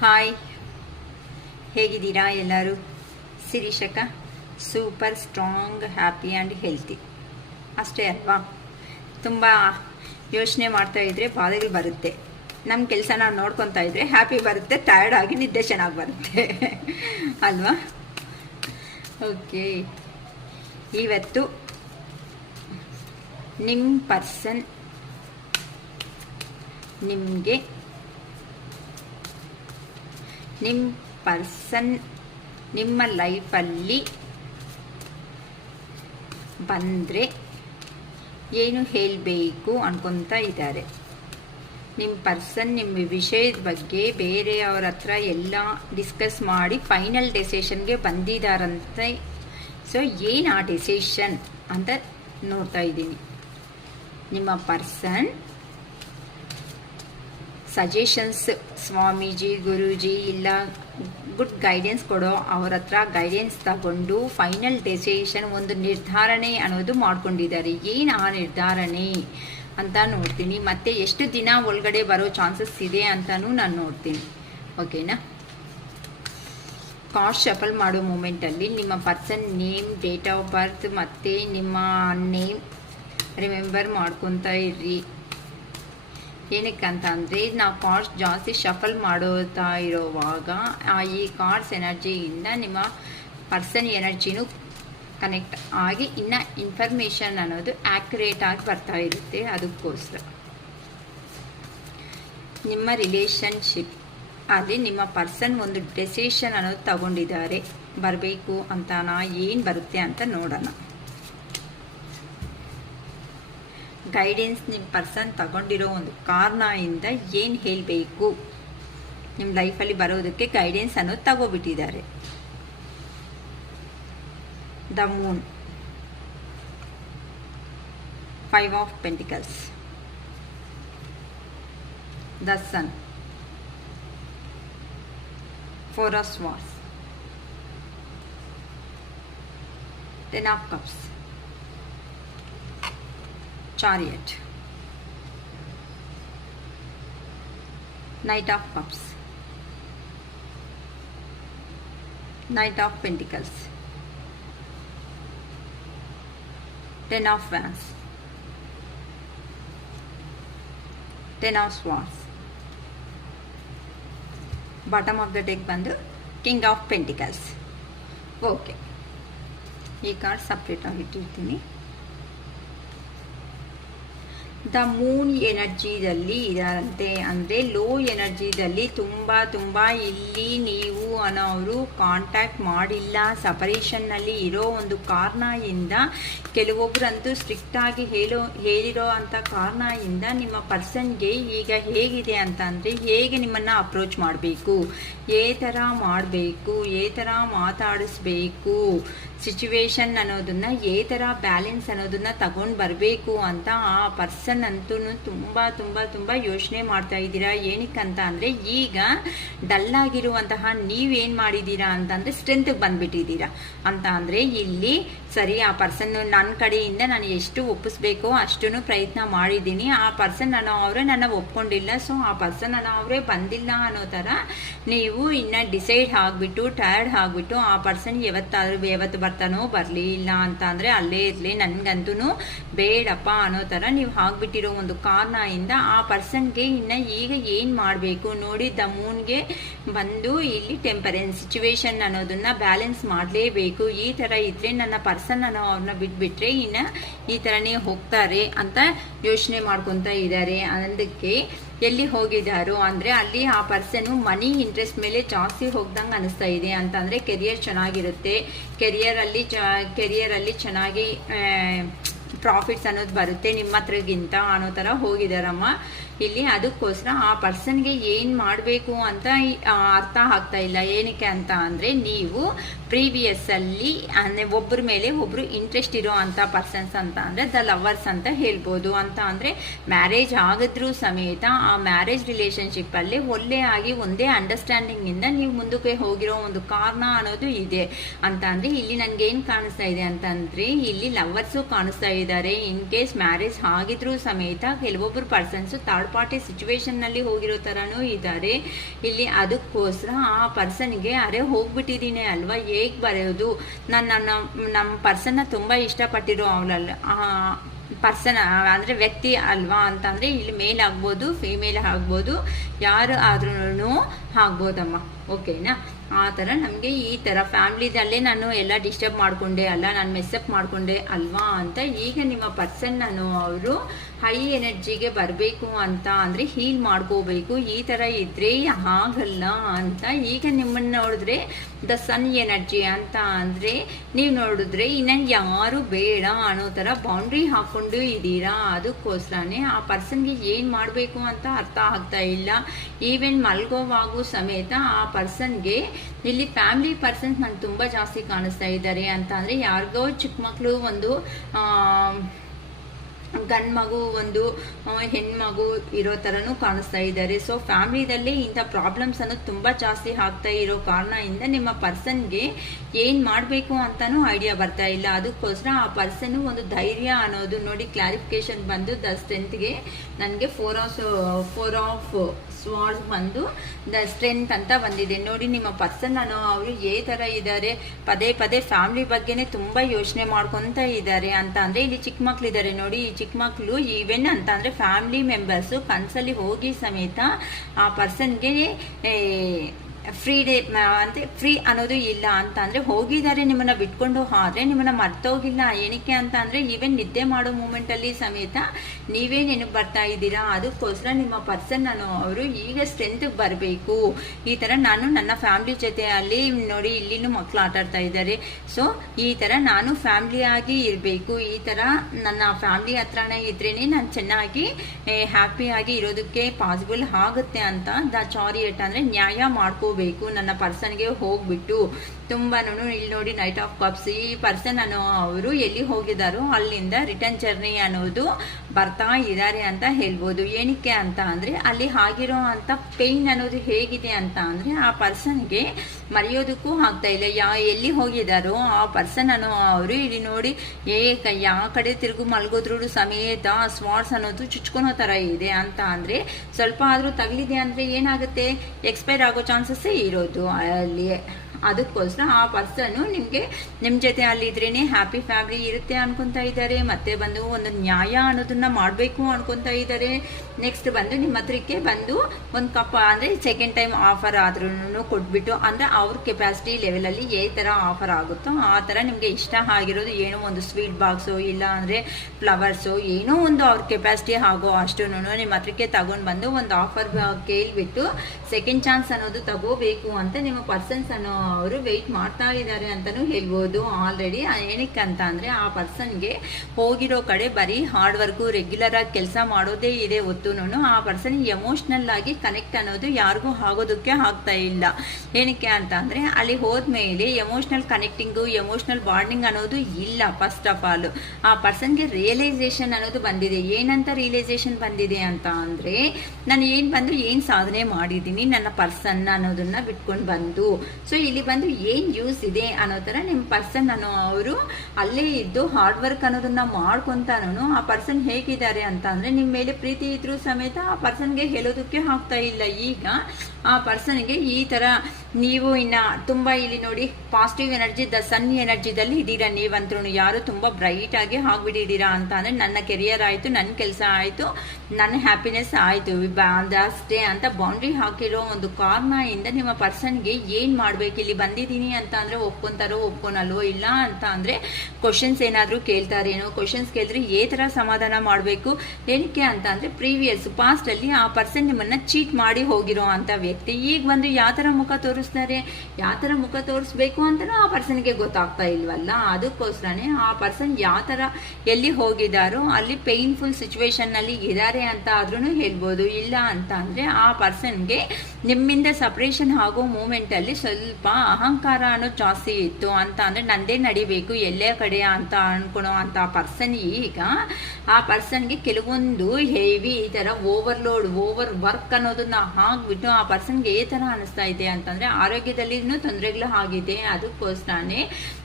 Hi, ಹೇಗಿದ್ದೀರಾ ಎಲ್ಲರೂ? ಶಿರೀಷಕ super strong, happy and healthy ಅಷ್ಟೇ ಅಲ್ವಾ? ತುಂಬ ಯೋಚನೆ ಮಾಡ್ತಾಯಿದ್ರೆ ಬಾಧೆಗಳು ಬರುತ್ತೆ. ನಮ್ಮ ಕೆಲಸ ನಾವು ನೋಡ್ಕೊತಾ ಇದ್ರೆ ಹ್ಯಾಪಿ ಬರುತ್ತೆ, ಟಯರ್ಡ್ ಆಗಿ ನಿದ್ದೆ ಚೆನ್ನಾಗಿ ಬರುತ್ತೆ ಅಲ್ವಾ? ಓಕೆ, ಇವತ್ತು ನಿಮ್ಮ ಪರ್ಸನ್ ನಿಮಗೆ ನಿಮ್ಮ ಲೈಫಲ್ಲಿ ಬಂದರೆ ಏನು ಹೇಳಬೇಕು ಅನ್ಕೊತಾ ಇದ್ದಾರೆ. ನಿಮ್ಮ ಪರ್ಸನ್ ನಿಮ್ಮ ವಿಷಯದ ಬಗ್ಗೆ ಬೇರೆಯವ್ರ ಹತ್ರ ಎಲ್ಲ ಡಿಸ್ಕಸ್ ಮಾಡಿ ಫೈನಲ್ ಡೆಸಿಷನ್ಗೆ ಬಂದಿದ್ದಾರಂತೆ. ಸೊ ಏನು ಆ ಡೆಸಿಷನ್ ಅಂತ ನೋಡ್ತಾ ಇದ್ದೀನಿ. ನಿಮ್ಮ ಪರ್ಸನ್ ಸಜೆಷನ್ಸ್, ಸ್ವಾಮೀಜಿ, ಗುರೂಜಿ ಇಲ್ಲ ಗುಡ್ ಗೈಡೆನ್ಸ್ ಕೊಡೋ ಅವ್ರ ಹತ್ರ ಗೈಡೆನ್ಸ್ ತಗೊಂಡು ಫೈನಲ್ ಡೆಸಿಷನ್, ಒಂದು ನಿರ್ಧಾರಣೆ ಅನ್ನೋದು ಮಾಡ್ಕೊಂಡಿದ್ದಾರೆ. ಏನು ಆ ನಿರ್ಧಾರಣೆ ಅಂತ ನೋಡ್ತೀನಿ. ಮತ್ತೆ ಎಷ್ಟು ದಿನ ಒಳಗಡೆ ಬರೋ ಚಾನ್ಸಸ್ ಇದೆ ಅಂತಲೂ ನಾನು ನೋಡ್ತೀನಿ. ಓಕೆನಾ? ಕಾರ್ಡ್ ಶಫಲ್ ಮಾಡೋ ಮೂಮೆಂಟಲ್ಲಿ ನಿಮ್ಮ person name, date of birth ಮತ್ತು ನಿಮ್ಮ ನೇಮ್ ರಿಮೆಂಬರ್ ಮಾಡ್ಕೊತಾ ಇರ್ರಿ. ಏನಕ್ಕಂತ ಅಂದರೆ ನಾವು ಕಾರ್ಡ್ಸ್ ಜಾಸ್ತಿ ಶಫಲ್ ಮಾಡೋತಾ ಇರೋವಾಗ ಈ ಕಾರ್ಡ್ಸ್ ಎನರ್ಜಿಯಿಂದ ನಿಮ್ಮ ಪರ್ಸನ್ ಎನರ್ಜಿನೂ ಕನೆಕ್ಟ್ ಆಗಿ ಇನ್ನು ಇನ್ಫಾರ್ಮೇಷನ್ ಅನ್ನೋದು ಆ್ಯಕ್ಯುರೇಟ್ ಆಗಿ ಬರ್ತಾ ಇರುತ್ತೆ. ಅದಕ್ಕೋಸ್ಕರ ನಿಮ್ಮ ರಿಲೇಷನ್ಶಿಪ್ ಅಲ್ಲಿ ನಿಮ್ಮ ಪರ್ಸನ್ ಒಂದು ಡೆಸಿಷನ್ ಅನ್ನೋದು ತಗೊಂಡಿದ್ದಾರೆ. ಬರಬೇಕು ಅಂತಾನ, ಏನು ಬರುತ್ತೆ ಅಂತ ನೋಡೋಣ. ಗೈಡೆನ್ಸ್ ನಿಮ್ಮ ಪರ್ಸನ್ ತಗೊಂಡಿರೋ ಒಂದು ಕಾರಣದಿಂದ ಏನು ಹೇಳಬೇಕು, ನಿಮ್ಮ ಲೈಫಲ್ಲಿ ಬರೋದಕ್ಕೆ ಗೈಡೆನ್ಸ್ ಅನ್ನೋದು ತಗೋಬಿಟ್ಟಿದ್ದಾರೆ. The moon, 5 of pentacles, the sun, 4 of swords, 10 of cups, Chariot, Knight of Cups, Knight of Pentacles, 10 of Wands, 10 of Swords. Bottom of the deck ಬಂದು King of Pentacles. ಓಕೆ, ಈ ಕಾರ್ಡ್ ಸಪ್ರೇಟ್ ಆಗಿ ಇಟ್ಟಿರ್ತೀನಿ. The Moon ಎನರ್ಜಿದಲ್ಲಿ ಇದಾರಂತೆ, ಅಂದರೆ low ಎನರ್ಜಿದಲ್ಲಿ ತುಂಬ ಇಲ್ಲಿ ನೀವು ಅನ್ನೋರು contact ಮಾಡಿಲ್ಲ, ಸಪರೇಷನ್ನಲ್ಲಿ ಇರೋ ಒಂದು ಕಾರಣದಿಂದ, ಕೆಲವೊಬ್ಬರಂತೂ ಸ್ಟ್ರಿಕ್ಟಾಗಿ ಹೇಳಿರೋ ಅಂಥ ಕಾರಣದಿಂದ ನಿಮ್ಮ ಪರ್ಸನ್ಗೆ ಈಗ ಹೇಗಿದೆ ಅಂತ ಅಂದರೆ, ಹೇಗೆ ನಿಮ್ಮನ್ನು ಅಪ್ರೋಚ್ ಮಾಡಬೇಕು, ಏ ಥರ ಮಾಡಬೇಕು, ಏ ಥರ ಮಾತಾಡಿಸ್ಬೇಕು, ಸಿಚುವೇಶನ್ ಅನ್ನೋದನ್ನ ಏ ಥರ ಬ್ಯಾಲೆನ್ಸ್ ಅನ್ನೋದನ್ನ ತಗೊಂಡು ಬರಬೇಕು ಅಂತ ಆ ಪರ್ಸನ್ ಅಂತೂ ತುಂಬ ಯೋಚನೆ ಮಾಡ್ತಾ ಇದ್ದೀರಾ. ಏನಕ್ಕಂತ ಅಂದರೆ, ಈಗ ಡಲ್ ಆಗಿರುವಂತಹ ನೀವೇನು ಮಾಡಿದ್ದೀರಾ ಅಂತಂದರೆ ಸ್ಟ್ರೆಂತ್ಗೆ ಬಂದುಬಿಟ್ಟಿದ್ದೀರಾ ಅಂತ. ಅಂದರೆ ಇಲ್ಲಿ ಸರಿ, ಆ ಪರ್ಸನ್ ನನ್ನ ಕಡೆಯಿಂದ ನಾನು ಎಷ್ಟು ಒಪ್ಪಿಸ್ಬೇಕೋ ಅಷ್ಟೂ ಪ್ರಯತ್ನ ಮಾಡಿದ್ದೀನಿ. ಆ ಪರ್ಸನ್ ಅವರೇ ನನ್ನ ಒಪ್ಕೊಂಡಿಲ್ಲ. ಸೊ ಆ ಪರ್ಸನ್ ಅವರೇ ಬಂದಿಲ್ಲ ಅನ್ನೋ ಥರ ನೀವು ಇನ್ನು ಡಿಸೈಡ್ ಆಗಿಬಿಟ್ಟು ಟಯರ್ಡ್ ಆಗಿಬಿಟ್ಟು ಆ ಪರ್ಸನ್ ಯಾವತ್ತು ಬರ್ತಾನೋ ಬರಲಿ, ಇಲ್ಲ ಅಂತ ಅಂದರೆ ಅಲ್ಲೇ ಇರಲಿ, ನನಗಂತೂ ಬೇಡಪ್ಪ ಅನ್ನೋ ಥರ ನೀವು ಆಗಿಬಿಟ್ಟಿರೋ ಒಂದು ಕಾರಣದಿಂದ ಆ ಪರ್ಸನ್ಗೆ ಇನ್ನು ಈಗ ಏನು ಮಾಡಬೇಕು ನೋಡಿ. ದ ಮೂನ್ಗೆ ಬಂದು ಇಲ್ಲಿ ಟೆಂಪರೆನ್ಸ್ ಸಿಚುವೇಶನ್ ಅನ್ನೋದನ್ನ ಬ್ಯಾಲೆನ್ಸ್ ಮಾಡಲೇಬೇಕು. ಈ ಥರ ಇದ್ರೆ ನನ್ನ ಪರ್ಸನ್ ಅವ್ರನ್ನ ಬಿಟ್ಬಿಟ್ರೆ ಇನ್ನು ಈ ಥರನೇ ಹೋಗ್ತಾರೆ ಅಂತ ಯೋಚನೆ ಮಾಡ್ಕೊತಾ ಇದ್ದಾರೆ. ಅದಕ್ಕೆ ಎಲ್ಲಿ ಹೋಗಿದ್ದಾರೋ ಅಂದರೆ ಅಲ್ಲಿ ಆ ಪರ್ಸನು ಮನಿ ಇಂಟ್ರೆಸ್ಟ್ ಮೇಲೆ ಜಾಸ್ತಿ ಹೋಗ್ದಂಗೆ ಅನಿಸ್ತಾ ಇದೆ. ಅಂತಂದರೆ ಕೆರಿಯರ್ ಚೆನ್ನಾಗಿರುತ್ತೆ, ಕೆರಿಯರಲ್ಲಿ ಚೆನ್ನಾಗಿ ಪ್ರಾಫಿಟ್ಸ್ ಅನ್ನೋದು ಬರುತ್ತೆ ನಿಮ್ಮ ಹತ್ರಗಿಂತ ಅನ್ನೋ ಥರ ಹೋಗಿದಾರಮ್ಮ ಇಲ್ಲಿ. ಅದಕ್ಕೋಸ್ಕರ ಆ ಪರ್ಸನ್ಗೆ ಏನು ಮಾಡಬೇಕು ಅಂತ ಅರ್ಥ ಆಗ್ತಾ ಇಲ್ಲ. ಏನಕ್ಕೆ ಅಂತ ಅಂದರೆ, ನೀವು ಪ್ರೀವಿಯಸ್ಸಲ್ಲಿ ಅಂದರೆ ಒಬ್ಬರ ಮೇಲೆ ಒಬ್ಬರು ಇಂಟ್ರೆಸ್ಟ್ ಇರೋ ಅಂಥ ಪರ್ಸನ್ಸ್ ಅಂತ ಅಂದರೆ ದ ಲವರ್ಸ್ ಅಂತ ಹೇಳ್ಬೋದು. ಅಂತ ಅಂದರೆ ಮ್ಯಾರೇಜ್ ಆಗಿದ್ರೂ ಸಮೇತ ಆ ಮ್ಯಾರೇಜ್ ರಿಲೇಷನ್ಶಿಪ್ಪಲ್ಲಿ ಒಂದೇ ಅಂಡರ್ಸ್ಟ್ಯಾಂಡಿಂಗಿಂದ ನೀವು ಮುಂದಕ್ಕೆ ಹೋಗಿರೋ ಒಂದು ಕಾರಣ ಅನ್ನೋದು ಇದೆ. ಅಂತ ಅಂದರೆ ಇಲ್ಲಿ ನನಗೇನು ಕಾಣಿಸ್ತಾ ಇದೆ ಅಂತಂದರೆ, ಇಲ್ಲಿ ಲವರ್ಸು ಕಾಣಿಸ್ತಾ ಇದ್ದಾರೆ. ಇನ್ ಕೇಸ್ ಮ್ಯಾರೇಜ್ ಆಗಿದ್ರೂ ಸಮೇತ ಕೆಲವೊಬ್ಬರು ಪರ್ಸನ್ಸು ಥರ್ಡ್ ನರಪಾಟಿ ಸಿಚುವೇಶನ್ನಲ್ಲಿ ಹೋಗಿರೋ ಥರನೂ ಇದ್ದಾರೆ ಇಲ್ಲಿ. ಅದಕ್ಕೋಸ್ಕರ ಆ ಪರ್ಸನ್ಗೆ ಅರೆ ಹೋಗ್ಬಿಟ್ಟಿದ್ದೀನಿ ಅಲ್ವಾ, ಹೇಗೆ ಬರೆಯೋದು, ನಮ್ಮ ಪರ್ಸನ್ನ ತುಂಬ ಇಷ್ಟಪಟ್ಟಿರೋ ಅವಳಲ್ಲ ಪರ್ಸನ್ ಅಂದರೆ ವ್ಯಕ್ತಿ ಅಲ್ವಾ ಅಂತಂದರೆ ಇಲ್ಲಿ ಮೇಲ್ ಆಗ್ಬೋದು ಫಿಮೇಲ್ ಆಗ್ಬೋದು ಯಾರು ಆದ್ರೂ ಆಗ್ಬೋದಮ್ಮ, ಓಕೆನಾ. ಆ ಥರ ನಮಗೆ ಈ ಥರ ಫ್ಯಾಮ್ಲಿದಲ್ಲೇ ನಾನು ಎಲ್ಲ ಡಿಸ್ಟರ್ಬ್ ಮಾಡಿಕೊಂಡೆ ಅಲ್ಲ, ನಾನು ಮೆಸ್ಸಪ್ ಮಾಡಿಕೊಂಡೆ ಅಲ್ವಾ ಅಂತ. ಈಗ ನಿಮ್ಮ ಪರ್ಸನ್ ಅವರು ಹೈ ಎನರ್ಜಿಗೆ ಬರಬೇಕು ಅಂತ ಅಂದರೆ ಹೀಲ್ ಮಾಡ್ಕೋಬೇಕು. ಈ ಥರ ಇದ್ದರೆ ಆಗಲ್ಲ ಅಂತ. ಈಗ ನಿಮ್ಮನ್ನು ನೋಡಿದ್ರೆ ದ ಸನ್ ಎನರ್ಜಿ ಅಂತ ಅಂದರೆ ನೀವು ನೋಡಿದ್ರೆ ಇನ್ನು ಯಾರು ಬೇಡ ಅನ್ನೋ ಥರ ಬೌಂಡ್ರಿ ಹಾಕ್ಕೊಂಡು ಇದ್ದೀರಾ. ಅದಕ್ಕೋಸ್ಕರನೇ ಆ ಪರ್ಸನ್ಗೆ ಏನು ಮಾಡಬೇಕು ಅಂತ ಅರ್ಥ ಆಗ್ತಾ ಇಲ್ಲ. ಈವನ್ ಮಲ್ಗೋವಾಗೂ ಸಮೇತ ಆ ಪರ್ಸನ್ಗೆ ಇಲ್ಲಿ ಫ್ಯಾಮಿಲಿ ಪರ್ಸನ್ಸ್ ನಂಗೆ ತುಂಬ ಜಾಸ್ತಿ ಕಾಣಿಸ್ತಾ ಇದ್ದಾರೆ ಅಂತ ಅಂದರೆ ಯಾರಿಗೋ ಚಿಕ್ಕ ಮಕ್ಕಳು ಒಂದು ಗಂಡು ಮಗು ಒಂದು ಹೆಣ್ಮಗು ಇರೋ ಥರನೂ ಕಾಣಿಸ್ತಾ ಇದ್ದಾರೆ. ಸೊ ಫ್ಯಾಮಿಲಿದಲ್ಲಿ ಇಂಥ ಪ್ರಾಬ್ಲಮ್ಸ್ ಅನ್ನೋದು ತುಂಬ ಜಾಸ್ತಿ ಆಗ್ತಾ ಇರೋ ಕಾರಣದಿಂದ ನಿಮ್ಮ ಪರ್ಸನ್ಗೆ ಏನು ಮಾಡಬೇಕು ಅಂತಲೂ ಐಡಿಯಾ ಬರ್ತಾ ಇಲ್ಲ. ಅದಕ್ಕೋಸ್ಕರ ಆ ಪರ್ಸನ್ನು ಒಂದು ಧೈರ್ಯ ಅನ್ನೋದು ನೋಡಿ ಕ್ಲಾರಿಫಿಕೇಶನ್ ಬಂದು ದ ಸ್ಟ್ರೆಂತ್ಗೆ ನನಗೆ ಫೋರ್ ಆಫ್ ಸ್ವಾರ್ಡ್ಸ್ ಬಂದು ದ ಸ್ಟ್ರೆಂತ್ ಅಂತ ಬಂದಿದೆ ನೋಡಿ. ನಿಮ್ಮ ಪರ್ಸನ್ ಅವರು ಏ ಥರ ಇದ್ದಾರೆ, ಪದೇ ಪದೇ ಫ್ಯಾಮಿಲಿ ಬಗ್ಗೆನೇ ತುಂಬ ಯೋಚನೆ ಮಾಡ್ಕೊತ ಇದ್ದಾರೆ ಅಂತ ಅಂದರೆ ಇಲ್ಲಿ ಚಿಕ್ಕ ಮಕ್ಳಿದ್ದಾರೆ ನೋಡಿ. ಈ ಚಿಕ್ಕ ಮಕ್ಕಳು ಈವೆನ್ ಅಂತ ಅಂದರೆ ಫ್ಯಾಮಿಲಿ ಮೆಂಬರ್ಸು ಕನಸಲ್ಲಿ ಹೋಗಿ ಸಮೇತ ಆ ಪರ್ಸನ್ಗೆ ಫ್ರೀ ಅಂದರೆ ಫ್ರೀ ಅನ್ನೋದು ಇಲ್ಲ ಅಂತ ಅಂದರೆ ಹೋಗಿದ್ದಾರೆ ನಿಮ್ಮನ್ನು ಬಿಟ್ಕೊಂಡು. ಆದರೆ ನಿಮ್ಮನ್ನು ಮರ್ತೋಗಿಲ್ಲ. ಏನಕ್ಕೆ ಅಂತ ಅಂದರೆ ಈವನ್ ನಿದ್ದೆ ಮಾಡೋ ಮೂಮೆಂಟಲ್ಲಿ ಸಮೇತ ನೀವೇ ನೆನಪು ಬರ್ತಾ ಇದ್ದೀರಾ. ಅದಕ್ಕೋಸ್ಕರ ನಿಮ್ಮ ಪರ್ಸನ್ ಅವರು ಈಗ ಸ್ಟ್ರೆಂತ್ಗೆ ಬರಬೇಕು. ಈ ಥರ ನಾನು ನನ್ನ ಫ್ಯಾಮಿಲಿ ಜೊತೆ ಅಲ್ಲಿ ನೋಡಿ ಇಲ್ಲಿನೂ ಮಕ್ಕಳು ಆಟಾಡ್ತಾ ಇದ್ದಾರೆ. ಸೊ ಈ ಥರ ನಾನು ಫ್ಯಾಮಿಲಿಯಾಗಿ ಇರಬೇಕು. ಈ ಥರ ನನ್ನ ಫ್ಯಾಮಿಲಿ ಹತ್ರನೇ ಇದ್ರೇ ನಾನು ಚೆನ್ನಾಗಿ ಹ್ಯಾಪಿಯಾಗಿ ಇರೋದಕ್ಕೆ ಪಾಸಿಬಲ್ ಆಗುತ್ತೆ ಅಂತ ದ ಚಾರಿಯಟ್ ಅಂದರೆ ನ್ಯಾಯ ಮಾಡ್ಕೋ ಬೇಕು ನನ್ನ ಪರ್ಸನ್ಗೆ ಹೋಗ್ಬಿಟ್ಟು. ತುಂಬಾನು ಇಲ್ಲಿ ನೋಡಿ ನೈಟ್ ಆಫ್ ಕಪ್ಸ್, ಈ ಪರ್ಸನ್ ಅವರು ಎಲ್ಲಿ ಹೋಗಿದಾರೋ ಅಲ್ಲಿಂದ ರಿಟರ್ನ್ ಜರ್ನಿ ಅನ್ನೋದು ಬರ್ತಾ ಇದ್ದಾರೆ ಅಂತ ಹೇಳ್ಬೋದು. ಏನಕ್ಕೆ ಅಂತ ಅಂದ್ರೆ ಅಲ್ಲಿ ಆಗಿರೋ ಅಂತ ಪೇನ್ ಅನ್ನೋದು ಹೇಗಿದೆ ಅಂತ ಅಂದ್ರೆ ಆ ಪರ್ಸನ್ಗೆ ಮರೆಯೋದಕ್ಕೂ ಆಗ್ತಾ ಇಲ್ಲ. ಎಲ್ಲಿ ಹೋಗಿದಾರೋ ಆ ಪರ್ಸನ್ ಅವರು ಇಲ್ಲಿ ನೋಡಿ ಯಾವ ಕಡೆ ತಿರುಗು ಮಲ್ಗೋದ್ರು ಸಮೇತ ಸ್ವಾಟ್ಸ್ ಅನ್ನೋದು ಚುಚ್ಕೊಳೋ ತರ ಇದೆ ಅಂತ ಅಂದ್ರೆ ಸ್ವಲ್ಪ ಆದ್ರೂ ತಗಲಿದೆ ಅಂದ್ರೆ ಏನಾಗುತ್ತೆ, ಎಕ್ಸ್ಪೈರ್ ಆಗೋ ಚಾನ್ಸಸ್ ಇರೋದು ಅಲ್ಲಿ. ಅದಕ್ಕೋಸ್ಕರ ಆ ಪರ್ಸನ್ ನಿಮಗೆ ನಿಮ್ಮ ಜೊತೆ ಅಲ್ಲಿದ್ರೇನೆ ಹ್ಯಾಪಿ ಫ್ಯಾಮಿಲಿ ಇರುತ್ತೆ ಅನ್ಕೊಂತಾ ಇದ್ದಾರೆ. ಮತ್ತೆ ಬಂದು ಒಂದು ನ್ಯಾಯ ಅನ್ನೋದನ್ನ ಮಾಡಬೇಕು ಅನ್ಕೊಂತಾ ಇದ್ದಾರೆ. ನೆಕ್ಸ್ಟ್ ಬಂದು ನಿಮ್ಮ ಹತ್ರಕ್ಕೆ ಬಂದು ಒಂದು ಕಪ್ ಅಂದರೆ ಸೆಕೆಂಡ್ ಟೈಮ್ ಆಫರ್ ಆದ್ರೂ ಕೊಟ್ಬಿಟ್ಟು ಅಂದರೆ ಅವ್ರ ಕೆಪಾಸಿಟಿ ಲೆವೆಲಲ್ಲಿ ಏ ಥರ ಆಫರ್ ಆಗುತ್ತೋ ಆ ಥರ ನಿಮಗೆ ಇಷ್ಟ ಆಗಿರೋದು ಏನೋ ಒಂದು ಸ್ವೀಟ್ ಬಾಕ್ಸು ಇಲ್ಲ ಅಂದರೆ ಫ್ಲವರ್ಸು ಏನೋ ಒಂದು ಅವ್ರ ಕೆಪಾಸಿಟಿ ಆಗೋ ಅಷ್ಟು ನಿಮ್ಮ ಹತ್ರಕ್ಕೆ ತಗೊಂಡು ಬಂದು ಒಂದು ಆಫರ್ ಕೇಳಿಬಿಟ್ಟು ಸೆಕೆಂಡ್ ಚಾನ್ಸ್ ಅನ್ನೋದು ತಗೋಬೇಕು ಅಂತ ನಿಮ್ಮ ಪರ್ಸನ್ಸ್ ಅವರು ವೆಯ್ಟ್ ಮಾಡ್ತಾ ಇದ್ದಾರೆ ಅಂತಲೂ ಹೇಳ್ಬೋದು ಆಲ್ರೆಡಿ. ಏನಕ್ಕೆ ಅಂತ ಅಂದರೆ ಆ ಪರ್ಸನ್ಗೆ ಹೋಗಿರೋ ಕಡೆ ಬರೀ ಹಾರ್ಡ್ ವರ್ಕು ರೆಗ್ಯುಲರ್ ಆಗಿ ಕೆಲಸ ಮಾಡೋದೇ ಇದೆ ಹೊತ್ತು ಆ ಪರ್ಸನ್ ಎಮೋಷ್ನಲ್ ಆಗಿ ಕನೆಕ್ಟ್ ಅನ್ನೋದು ಯಾರಿಗೂ ಆಗೋದಕ್ಕೆ ಆಗ್ತಾ ಇಲ್ಲ. ಏನಕ್ಕೆ ಅಂತ ಅಂದರೆ ಅಲ್ಲಿ ಹೋದ್ಮೇಲೆ ಎಮೋಷ್ನಲ್ ಕನೆಕ್ಟಿಂಗು ಎಮೋಷ್ನಲ್ ಬಾಂಡಿಂಗ್ ಅನ್ನೋದು ಇಲ್ಲ. ಫಸ್ಟ್ ಆಫ್ ಆಲ್ ಆ ಪರ್ಸನ್ಗೆ ರಿಯಲೈಸೇಷನ್ ಅನ್ನೋದು ಬಂದಿದೆ. ಏನಂತ ರಿಯಲೈಸೇಷನ್ ಬಂದಿದೆ ಅಂತ ಅಂದರೆ ನಾನು ಏನು ಸಾಧನೆ ಮಾಡಿದ್ದೀನಿ ನನ್ನ ಪರ್ಸನ್ ಅನ್ನೋದನ್ನ ಬಿಟ್ಕೊಂಡು ಬಂದು. ಸೊ ಇಲ್ಲಿ ಬಂದು ಏನ್ ಯೂಸ್ ಇದೆ ಅನ್ನೋ ತರ ನಿಮ್ಮ ಪರ್ಸನ್ ಅವರು ಅಲ್ಲೇ ಇದ್ದು ಹಾರ್ಡ್ ವರ್ಕ್ ಅನ್ನೋದನ್ನ ಮಾಡ್ಕೊಂತಾನು ಆ ಪರ್ಸನ್ ಹೇಗಿದ್ದಾರೆ ಅಂತ ಅಂದ್ರೆ ನಿಮ್ಮ ಮೇಲೆ ಪ್ರೀತಿ ಇದ್ರೂ ಸಮೇತ ಆ ಪರ್ಸನ್ಗೆ ಹೇಳೋದಕ್ಕೆ ಆಗ್ತಾ ಇಲ್ಲ. ಈಗ ಆ ಪರ್ಸನ್ಗೆ ಈ ತರ ನೀವು ಇನ್ನ ತುಂಬಾ ಇಲ್ಲಿ ನೋಡಿ ಪಾಸಿಟಿವ್ ಎನರ್ಜಿ ದ ಸನ್ ಎನರ್ಜಿದಲ್ಲಿ ಇದ್ದೀರಾ. ನೀವಂತೂ ಯಾರು ತುಂಬಾ ಬ್ರೈಟ್ ಆಗಿ ಆಗ್ಬಿಟ್ಟಿದ್ದೀರಾ ಅಂತ ಅಂದ್ರೆ ನನ್ನ ಕೆರಿಯರ್ ಆಯ್ತು, ನನ್ನ ಕೆಲಸ ಆಯ್ತು, ನನ್ನ ಹ್ಯಾಪಿನೆಸ್ ಆಯ್ತು ಅಷ್ಟೇ ಅಂತ ಬೌಂಡ್ರಿ ಹಾಕಿರೋ ಒಂದು ಕಾರಣ ಇಂದ ನಿಮ್ಮ ಪರ್ಸನ್ಗೆ ಏನ್ ಮಾಡ್ಬೇಕು ಇಲ್ಲಿ ಬಂದಿದ್ದೀನಿ ಅಂತ ಅಂದ್ರೆ ಒಪ್ಕೊಂತಾರೋ ಒಪ್ಕೊನಲ್ವೋ, ಇಲ್ಲ ಅಂತ ಅಂದ್ರೆ ಕ್ವಶನ್ಸ್ ಏನಾದ್ರು ಕೇಳ್ತಾರೇನೋ, ಕ್ವಶನ್ಸ್ ಕೇಳಿದ್ರೆ ಏ ತರ ಸಮಾಧಾನ ಮಾಡ್ಬೇಕು. ಏನಕ್ಕೆ ಅಂತ ಅಂದ್ರೆ ಪ್ರೀವಿಯಸ್ ಪಾಸ್ಟ್ ಅಲ್ಲಿ ಆ ಪರ್ಸನ್ ನಿಮ್ಮನ್ನ ಚೀಟ್ ಮಾಡಿ ಹೋಗಿರೋ ಅಂತ ವ್ಯಕ್ತಿ ಈಗ ಬಂದು ಯಾವ ತರ ಮುಖ ತೋರಿಸ್ತಾರೆ, ಯಾವ ತರ ಮುಖ ತೋರಿಸ್ಬೇಕು ಅಂತಾನೂ ಆ ಪರ್ಸನ್ಗೆ ಗೊತ್ತಾಗ್ತಾ ಇಲ್ವಲ್ಲ. ಅದಕ್ಕೋಸ್ಕರನೇ ಆ ಪರ್ಸನ್ ಯಾವ ತರ ಎಲ್ಲಿ ಹೋಗಿದಾರೋ ಅಲ್ಲಿ ಪೇನ್ಫುಲ್ ಸಿಚುವೇಶನ್ ನಲ್ಲಿ ಇದ್ದಾರೆ ಅಂತ ಆದ್ರೂ ಹೇಳ್ಬೋದು. ಇಲ್ಲ ಅಂತ ಅಂದ್ರೆ ಆ ಪರ್ಸನ್ಗೆ ನಿಮ್ಮಿಂದ ಸಪರೇಷನ್ ಆಗೋ ಮೂಮೆಂಟ್ ಅಲ್ಲಿ ಸ್ವಲ್ಪ ಅಹಂಕಾರ ಅನ್ನೋದು ಜಾಸ್ತಿ ಇತ್ತು ಅಂತ ಅಂದ್ರೆ ನಂದೇ ನಡಿಬೇಕು ಎಲ್ಲೇ ಕಡೆ ಅಂತ ಅನ್ಕೊಳೋ ಅಂತ ಪರ್ಸನ್ ಈಗ ಆ ಪರ್ಸನ್ಗೆ ಕೆಲವೊಂದು ಹೆವಿ ಈ ಥರ ಓವರ್ ವರ್ಕ್ ಅನ್ನೋದನ್ನ ಹಾಕ್ಬಿಟ್ಟು ಆ ಪರ್ಸನ್ಗೆ ಈ ಥರ ಅನಿಸ್ತಾ ಇದೆ ಅಂತಂದರೆ ಆರೋಗ್ಯದಲ್ಲಿನೂ ತೊಂದರೆಗಳು ಆಗಿದೆ. ಅದಕ್ಕೋಸ್ಕರನೇ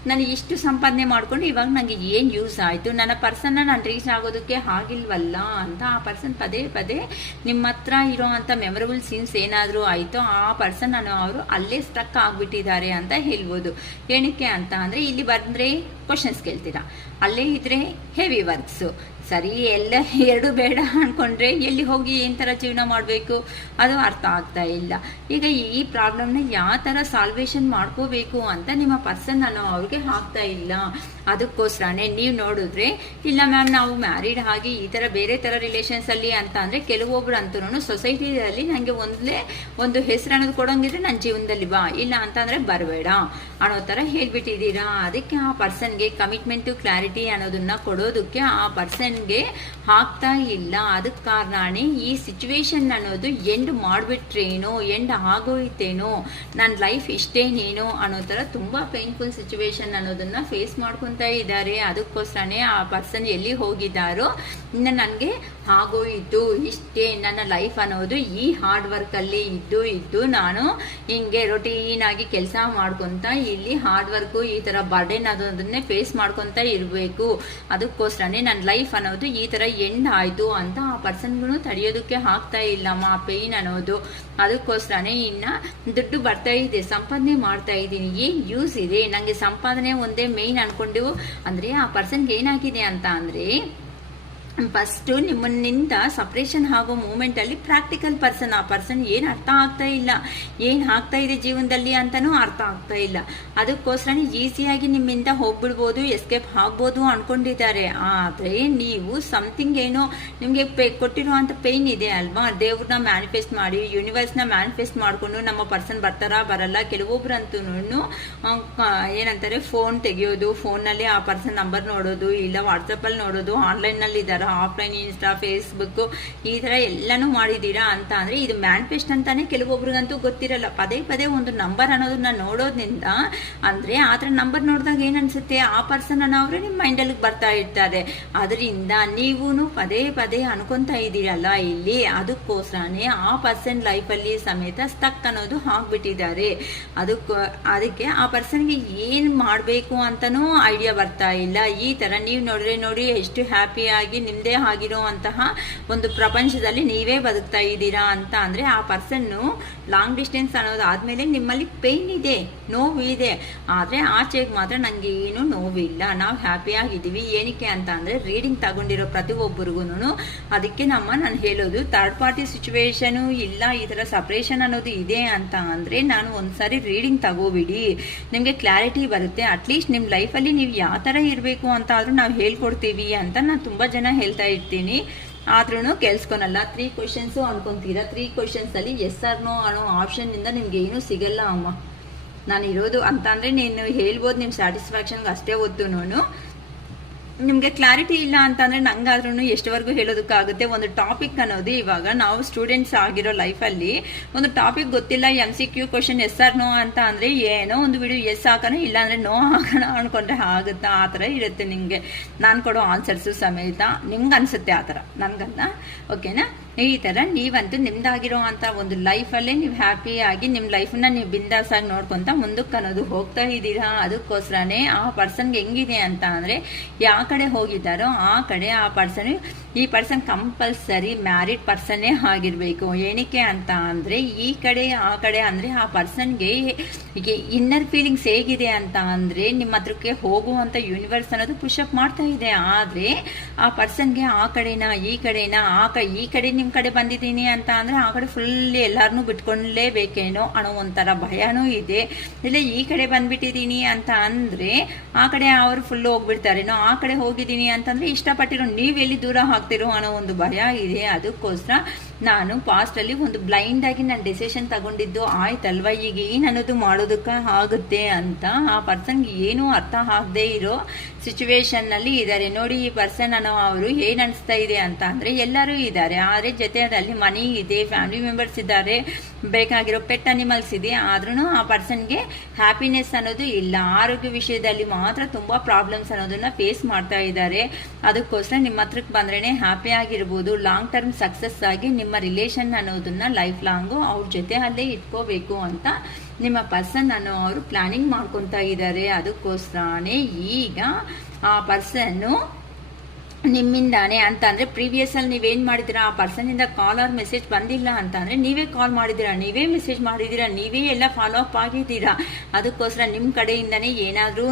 ನಾನು ಇಷ್ಟು ಸಂಪಾದನೆ ಮಾಡ್ಕೊಂಡು ಇವಾಗ ನನಗೆ ಏನು ಯೂಸ್ ಆಯಿತು, ನನ್ನ ಪರ್ಸನ್ನ ನಾನು ರೀಚ್ ಆಗೋದಕ್ಕೆ ಆಗಿಲ್ವಲ್ಲ ಅಂತ ಆ ಪರ್ಸನ್ ಪದೇ ಪದೇ ನಿಮ್ಮ ಹತ್ರ ಇರೋ ಅಂಥ ಮೆಮೊರಬಲ್ ಸೀನ್ಸ್ ಏನಾದರೂ ಆಯಿತು ಆ ಪರ್ಸನ್ ಅವರು ಅಲ್ಲೇ ಸ್ಟಕ್ ಆಗಿಬಿಟ್ಟಿದ್ದಾರೆ ಅಂತ ಹೇಳ್ಬೋದು. ಏನಕ್ಕೆ ಅಂತ ಅಂದರೆ ಇಲ್ಲಿ ಬಂದರೆ ಕ್ವಶನ್ಸ್ ಕೇಳ್ತೀರಾ, ಅಲ್ಲೇ ಇದ್ರೆ ಹೆವಿ ವರ್ಕ್ಸು. ಸರಿ, ಎಲ್ಲ ಎರಡು ಬೇಡ ಅಂದ್ಕೊಂಡ್ರೆ ಎಲ್ಲಿ ಹೋಗಿ ಏನು ಥರ ಜೀವನ ಮಾಡಬೇಕು ಅದು ಅರ್ಥ ಆಗ್ತಾ ಇಲ್ಲ. ಈಗ ಈ ಪ್ರಾಬ್ಲಮ್ನ ಯಾವ ಥರ ಸಾಲ್ವೇಷನ್ ಮಾಡ್ಕೋಬೇಕು ಅಂತ ನಿಮ್ಮ ಪರ್ಸನ್ ಅವ್ರಿಗೆ ಆಗ್ತಾ ಇಲ್ಲ. ಅದಕ್ಕೋಸ್ಕರನೇ ನೀವು ನೋಡಿದ್ರೆ ಇಲ್ಲ ಮ್ಯಾಮ್ ನಾವು ಮ್ಯಾರಿಡ್ ಆಗಿ ಈ ಥರ ಬೇರೆ ಥರ ರಿಲೇಷನ್ಸಲ್ಲಿ ಅಂತ ಅಂದರೆ ಕೆಲವೊಬ್ರು ಅಂತೂ ಸೊಸೈಟಿಯಲ್ಲಿ ನನಗೆ ಒಂದು ಹೆಸರು ಅನ್ನೋದು ಕೊಡೋಂಗಿದ್ರೆ ನನ್ನ ಜೀವನದಲ್ಲಿ ಬಾ, ಇಲ್ಲ ಅಂತಂದರೆ ಬರಬೇಡ ಅನ್ನೋ ಥರ ಹೇಳ್ಬಿಟ್ಟಿದ್ದೀರಾ. ಅದಕ್ಕೆ ಆ ಪರ್ಸನ್ಗೆ ಕಮಿಟ್ಮೆಂಟು ಕ್ಲಾರಿಟಿ ಅನ್ನೋದನ್ನ ಕೊಡೋದಕ್ಕೆ ಆ ಪರ್ಸನ್ಗೆ ಆಗ್ತಾ ಇಲ್ಲ. ಅದಕ್ಕೆ ಕಾರಣನೇ ಈ ಸಿಚುವೇಶನ್ ಅನ್ನೋದು ಎಂಡ್ ಮಾಡಿಬಿಟ್ರೇನೋ, ಎಂಡ್ ಆಗೋಯ್ತೇನೋ, ನನ್ನ ಲೈಫ್ ಇಷ್ಟೇನೇನೋ ಅನ್ನೋ ಥರ ತುಂಬ ಪೇನ್ಫುಲ್ ಸಿಚುವೇಶನ್ ಅನ್ನೋದನ್ನ ಫೇಸ್ ಮಾಡ್ಕೊತಾ ಇದ್ದಾರೆ. ಅದಕ್ಕೋಸ್ಕರನೇ ಆ ಪರ್ಸನ್ ಎಲ್ಲಿ ಹೋಗಿದ್ದಾರೋ ಇನ್ನು ನನಗೆ ಆಗೋಯಿತು ಇಷ್ಟೇ, ನನ್ನ ಲೈಫ್ ಅನ್ನೋದು ಈ ಹಾರ್ಡ್ ವರ್ಕಲ್ಲಿ ಇದ್ದು ನಾನು ಹಿಂಗೆ ರೊಟೀನ್ ಆಗಿ ಕೆಲಸ ಮಾಡ್ಕೊತ ಇಲ್ಲಿ ಹಾರ್ಡ್ ವರ್ಕು ಈ ಥರ ಬರ್ಡೇನ್ ಅದನ್ನೇ ಫೇಸ್ ಮಾಡ್ಕೊತ ಇರಬೇಕು. ಅದಕ್ಕೋಸ್ಕರನೇ ನನ್ನ ಲೈಫ್ ಅನ್ನೋದು ಈ ಥರ ಎಂಡ್ ಆಯಿತು ಅಂತ ಆ ಪರ್ಸನ್ಗೂ ತಡೆಯೋದಕ್ಕೆ ಆಗ್ತಾ ಇಲ್ಲಮ್ಮ ಆ ಪೇಯ್ನ್ ಅನ್ನೋದು. ಅದಕ್ಕೋಸ್ಕರನೇ ಇನ್ನು ದುಡ್ಡು ಬರ್ತಾ ಇದೆ, ಸಂಪಾದನೆ ಮಾಡ್ತಾ ಇದ್ದೀನಿ, ಏನು ಯೂಸ್ ಇದೆ, ನನಗೆ ಸಂಪಾದನೆ ಒಂದೇ ಮೇಯ್ನ್ ಅನ್ಕೊಂಡು ಅಂದರೆ ಆ ಪರ್ಸನ್ಗೆ ಏನಾಗಿದೆ ಅಂತ ಅಂದರೆ ಫಸ್ಟು ನಿಮ್ಮನ್ನಿಂದ ಸಪ್ರೇಷನ್ ಆಗೋ ಮೂಮೆಂಟಲ್ಲಿ ಪ್ರಾಕ್ಟಿಕಲ್ ಪರ್ಸನ್ ಆ ಪರ್ಸನ್ ಏನು ಅರ್ಥ ಆಗ್ತಾ ಇಲ್ಲ, ಏನು ಆಗ್ತಾ ಇದೆ ಜೀವನದಲ್ಲಿ ಅಂತಲೂ ಅರ್ಥ ಆಗ್ತಾ ಇಲ್ಲ. ಅದಕ್ಕೋಸ್ಕರ ಈಸಿಯಾಗಿ ನಿಮ್ಮಿಂದ ಹೋಗ್ಬಿಡ್ಬೋದು, ಎಸ್ಕೇಪ್ ಆಗ್ಬೋದು ಅಂದ್ಕೊಂಡಿದ್ದಾರೆ. ಆದರೆ ನೀವು ಸಮಥಿಂಗ್ ಏನೋ ನಿಮಗೆ ಕೊಟ್ಟಿರುವಂಥ ಪೇಯ್ನ್ ಇದೆ ಅಲ್ವಾ, ದೇವ್ರನ್ನ ಮ್ಯಾನಿಫೆಸ್ಟ್ ಮಾಡಿ ಯೂನಿವರ್ಸ್ನ ಮ್ಯಾನಿಫೆಸ್ಟ್ ಮಾಡಿಕೊಂಡು ನಮ್ಮ ಪರ್ಸನ್ ಬರ್ತಾರಾ ಬರಲ್ಲ. ಕೆಲವೊಬ್ರಂತೂ ಏನಂತಾರೆ ಫೋನ್ ತೆಗೆಯೋದು, ಫೋನಲ್ಲಿ ಆ ಪರ್ಸನ್ ನಂಬರ್ ನೋಡೋದು, ಇಲ್ಲ ವಾಟ್ಸಪ್ಪಲ್ಲಿ ನೋಡೋದು, ಆನ್ಲೈನಲ್ಲಿ ಇದ್ದಾರೆ, ಆಫ್ಲೈನ್ ಇನ್ಸ್ಟಾ ಫೇಸ್ಬುಕ್ ಈ ಥರ ಎಲ್ಲನೂ ಮಾಡಿದ್ದೀರಾ ಅಂತ ಅಂದರೆ ಇದು ಮ್ಯಾನಿಫೆಸ್ಟ್ ಅಂತಾನೆ ಕೆಲವೊಬ್ರಿಗಂತೂ ಗೊತ್ತಿರಲ್ಲ. ಪದೇ ಪದೇ ಒಂದು ನಂಬರ್ ಅನ್ನೋದನ್ನ ನೋಡೋದ್ರಿಂದ ಅಂದರೆ ಆ ಥರ ನಂಬರ್ ನೋಡಿದಾಗ ಏನನ್ಸುತ್ತೆ ಆ ಪರ್ಸನ್ ಅನ್ನೋರು ನಿಮ್ಮ ಮೈಂಡಲ್ಲಿ ಬರ್ತಾ ಇರ್ತಾರೆ. ಅದರಿಂದ ನೀವು ಪದೇ ಪದೇ ಅನ್ಕೊತಾ ಇದ್ದೀರಲ್ಲ ಇಲ್ಲಿ, ಅದಕ್ಕೋಸ್ಕರನೇ ಆ ಪರ್ಸನ್ ಲೈಫಲ್ಲಿ ಸಮೇತ ಸ್ಟಕ್ ಅನ್ನೋದು ಆಗ್ಬಿಟ್ಟಿದ್ದಾರೆ. ಅದಕ್ಕೆ ಆ ಪರ್ಸನ್ಗೆ ಏನು ಮಾಡಬೇಕು ಅಂತನೂ ಐಡಿಯಾ ಬರ್ತಾ ಇಲ್ಲ. ಈ ಥರ ನೀವು ನೋಡಿ ಎಷ್ಟು ಹ್ಯಾಪಿಯಾಗಿ ನಿಮ್ಮದೇ ಆಗಿರುವಂತಹ ಒಂದು ಪ್ರಪಂಚದಲ್ಲಿ ನೀವೇ ಬದುಕ್ತಾ ಇದ್ದೀರಾ ಅಂತ ಅಂದರೆ ಆ ಪರ್ಸನ್ನು ಲಾಂಗ್ ಡಿಸ್ಟೆನ್ಸ್ ಅನ್ನೋದಾದ್ಮೇಲೆ ನಿಮ್ಮಲ್ಲಿ ಪೇಯ್ನ್ ಇದೆ, ನೋವು ಇದೆ, ಆದರೆ ಆಚೆಗೆ ಮಾತ್ರ ನನಗೆ ಏನು ನೋವಿಲ್ಲ, ನಾವು ಹ್ಯಾಪಿಯಾಗಿದ್ದೀವಿ. ಏನಕ್ಕೆ ಅಂತ ಅಂದರೆ ರೀಡಿಂಗ್ ತಗೊಂಡಿರೋ ಪ್ರತಿಯೊಬ್ಬರಿಗೂ ಅದಕ್ಕೆ ನಾನು ಹೇಳೋದು ಥರ್ಡ್ ಪಾರ್ಟಿ ಸಿಚುವೇಶನು ಇಲ್ಲ ಈ ಥರ ಸಪ್ರೇಷನ್ ಅನ್ನೋದು ಇದೆ ಅಂತ ಅಂದರೆ ನಾನು ಒಂದ್ಸಾರಿ ರೀಡಿಂಗ್ ತಗೋಬಿಡಿ, ನಿಮಗೆ ಕ್ಲಾರಿಟಿ ಬರುತ್ತೆ. ಅಟ್ಲೀಸ್ಟ್ ನಿಮ್ಮ ಲೈಫಲ್ಲಿ ನೀವು ಯಾವ ಥರ ಇರಬೇಕು ಅಂತ ಆದರೂ ನಾವು ಹೇಳ್ಕೊಡ್ತೀವಿ ಅಂತ ನಾನು ತುಂಬ ಜನ ಹೇಳ್ತಾ ಇರ್ತೀನಿ. ಆದ್ರೂ ಕೇಳಿಸ್ಕೊನಲ್ಲ. 3 ಕ್ವಶನ್ಸು ಅನ್ಕೊಂತೀರಾ, 3 ಕ್ವಶನ್ಸಲ್ಲಿ ಎಸ್ ಆರ್ ನೋ ಅನ್ನೋ ಆಪ್ಷನ್ನಿಂದ ನಿಮ್ಗೆ ಏನೂ ಸಿಗಲ್ಲ ಅಮ್ಮ. ನಾನು ಇರೋದು ಅಂತ ಅಂದರೆ ನೀನು ಹೇಳ್ಬೋದು ನಿಮ್ಮ ಸ್ಯಾಟಿಸ್ಫ್ಯಾಕ್ಷನ್ಗೆ ಅಷ್ಟೇ ಹೊತ್ತು ನಿಮಗೆ ಕ್ಲಾರಿಟಿ ಇಲ್ಲ ಅಂತಂದರೆ ನಂಗಾದ್ರೂ ಎಷ್ಟವರೆಗೂ ಹೇಳೋದಕ್ಕಾಗುತ್ತೆ. ಒಂದು ಟಾಪಿಕ್ ಅನ್ನೋದು ಇವಾಗ ನಾವು ಸ್ಟೂಡೆಂಟ್ಸ್ ಆಗಿರೋ ಲೈಫಲ್ಲಿ ಒಂದು ಟಾಪಿಕ್ ಗೊತ್ತಿಲ್ಲ, MCQ question yes or no ಅಂತ ಅಂದರೆ ಏನೋ ಒಂದು ವಿಡಿಯೋ ಎಸ್ ಹಾಕೋಣ ಇಲ್ಲ ಅಂದರೆ ನೋ ಹಾಕೋಣ ಅಂದ್ಕೊಂಡ್ರೆ ಆಗುತ್ತಾ, ಆ ಥರ ಇರುತ್ತೆ ನಿಮಗೆ ನಾನು ಕೊಡೋ ಆನ್ಸರ್ಸು ಸಮೇತ. ನಿಮ್ಗೆ ಅನಿಸುತ್ತೆ ಆ ಥರ, ನನಗನ್ನ ಓಕೆನಾ. ಈ ಥರ ನೀವಂತೂ ನಿಮ್ದಾಗಿರೋ ಅಂಥ ಒಂದು ಲೈಫಲ್ಲೇ ನೀವು ಹ್ಯಾಪಿಯಾಗಿ ನಿಮ್ಮ ಲೈಫನ್ನ ನೀವು ಬಿಂದಾಸಾಗಿ ನೋಡ್ಕೊತ ಮುಂದಕ್ಕೆ ಅನ್ನೋದು ಹೋಗ್ತಾ ಇದ್ದೀರಾ. ಅದಕ್ಕೋಸ್ಕರನೇ ಆ ಪರ್ಸನ್ಗೆ ಹೆಂಗಿದೆ ಅಂತ ಅಂದರೆ ಯಾವ ಕಡೆ ಹೋಗಿದ್ದಾರೋ ಆ ಕಡೆ ಆ ಪರ್ಸನ್ ಈ ಪರ್ಸನ್ ಕಂಪಲ್ಸರಿ ಮ್ಯಾರಿಡ್ ಪರ್ಸನ್ನೇ ಆಗಿರಬೇಕು. ಏನಕ್ಕೆ ಅಂತ ಅಂದರೆ ಈ ಕಡೆ ಆ ಕಡೆ ಅಂದರೆ ಆ ಪರ್ಸನ್ಗೆ ಇನ್ನರ್ ಫೀಲಿಂಗ್ಸ್ ಹೇಗಿದೆ ಅಂತ ಅಂದರೆ ನಿಮ್ಮ ಹತ್ರಕ್ಕೆ ಹೋಗುವಂಥ ಯೂನಿವರ್ಸ್ ಅನ್ನೋದು ಪುಷಪ್ ಮಾಡ್ತಾ ಇದೆ. ಆದರೆ ಆ ಪರ್ಸನ್ಗೆ ಆ ಕಡೆನಾ ಈ ಕಡೆನಾ ಈ ಕಡೆ ನಿಮ್ಮ ಕಡೆ ಬಂದಿದ್ದೀನಿ ಅಂತ ಅಂದರೆ ಆ ಕಡೆ ಫುಲ್ ಎಲ್ಲರನ್ನೂ ಬಿಟ್ಕೊಳ್ಳೇಬೇಕೇನೋ ಅನ್ನೋ ಒಂಥರ ಭಯನೂ ಇದೆ. ಇಲ್ಲ ಈ ಕಡೆ ಬಂದ್ಬಿಟ್ಟಿದ್ದೀನಿ ಅಂತ ಅಂದರೆ ಆ ಕಡೆ ಅವರು ಫುಲ್ ಹೋಗ್ಬಿಡ್ತಾರೇನೋ, ಆ ಕಡೆ ಹೋಗಿದ್ದೀನಿ ಅಂತಂದರೆ ಇಷ್ಟಪಟ್ಟಿರೋ ನೀವು ಎಲ್ಲಿ ದೂರ ಆಗ್ತಿರೋ ಅನ್ನೋ ಒಂದು ಭಯ ಇದೆ. ಅದಕ್ಕೋಸ್ಕರ ನಾನು ಪಾಸ್ಟಲ್ಲಿ ಒಂದು ಬ್ಲೈಂಡಾಗಿ ನಾನು ಡಿಸಿಷನ್ ತಗೊಂಡಿದ್ದು, ಆಯ್ತಲ್ವ ಈಗ ಏನು ಅನ್ನೋದು ಮಾಡೋದಕ್ಕೆ ಆಗುತ್ತೆ ಅಂತ. ಆ ಪರ್ಸನ್ಗೆ ಏನೂ ಅರ್ಥ ಆಗದೆ ಇರೋ ಸಿಚುವೇಶನ್ನಲ್ಲಿ ಇದ್ದಾರೆ ನೋಡಿ. ಈ ಪರ್ಸನ್ ಅನ್ನೋ ಅವರು ಏನು ಅನಿಸ್ತಾ ಇದೆ ಅಂತ ಅಂದರೆ, ಎಲ್ಲರೂ ಇದ್ದಾರೆ ಆದರೆ ಜೊತೆಯಲ್ಲಿ ಮನಿ ಇದೆ, ಫ್ಯಾಮಿಲಿ ಮೆಂಬರ್ಸ್ ಇದ್ದಾರೆ, ಬೇಕಾಗಿರೋ ಪೆಟ್ ಅನಿಮಲ್ಸ್ ಇದೆ, ಆದ್ರೂ ಆ ಪರ್ಸನ್ಗೆ ಹ್ಯಾಪಿನೆಸ್ ಅನ್ನೋದು ಇಲ್ಲ. ಆರೋಗ್ಯ ವಿಷಯದಲ್ಲಿ ಮಾತ್ರ ತುಂಬ ಪ್ರಾಬ್ಲಮ್ಸ್ ಅನ್ನೋದನ್ನ ಫೇಸ್ ಮಾಡ್ತಾ ಇದ್ದಾರೆ. ಅದಕ್ಕೋಸ್ಕರ ನಿಮ್ಮ ಹತ್ರಕ್ಕೆ ಬಂದ್ರೇ ಹ್ಯಾಪಿ ಆಗಿರ್ಬೋದು, ಲಾಂಗ್ ಟರ್ಮ್ ಸಕ್ಸಸ್ ಆಗಿ ನಿಮ್ಮ ರಿಲೇಷನ್ ಅನ್ನೋದನ್ನ ಲೈಫ್ ಲಾಂಗು ಅವ್ರ ಜೊತೆ ಅಲ್ಲೇ ಇಟ್ಕೋಬೇಕು ಅಂತ ನಿಮ್ಮ ಪರ್ಸನ್ ಅನ್ನೋ ಅವರು ಪ್ಲಾನಿಂಗ್ ಮಾಡ್ಕೊತಾ ಇದ್ದಾರೆ. ಅದಕ್ಕೋಸ್ಕರನೇ ಈಗ ಆ ಪರ್ಸನ್ನು ನಿಮ್ಮಿಂದಾನೆ ಅಂತ ಅಂದರೆ, ಪ್ರೀವಿಯಸ್ ಅಲ್ಲಿ ನೀವೇನು ಮಾಡಿದ್ದೀರಾ, ಆ ಪರ್ಸನಿಂದ ಕಾಲ್ ಆರ್ ಮೆಸೇಜ್ ಬಂದಿಲ್ಲ ಅಂತ ಅಂದರೆ ನೀವೇ ಕಾಲ್ ಮಾಡಿದ್ದೀರಾ, ನೀವೇ ಮೆಸೇಜ್ ಮಾಡಿದ್ದೀರಾ, ನೀವೇ ಎಲ್ಲ ಫಾಲೋ ಅಪ್ ಆಗಿದ್ದೀರಾ. ಅದಕ್ಕೋಸ್ಕರ ನಿಮ್ಮ ಕಡೆಯಿಂದನೇ ಏನಾದ್ರೂ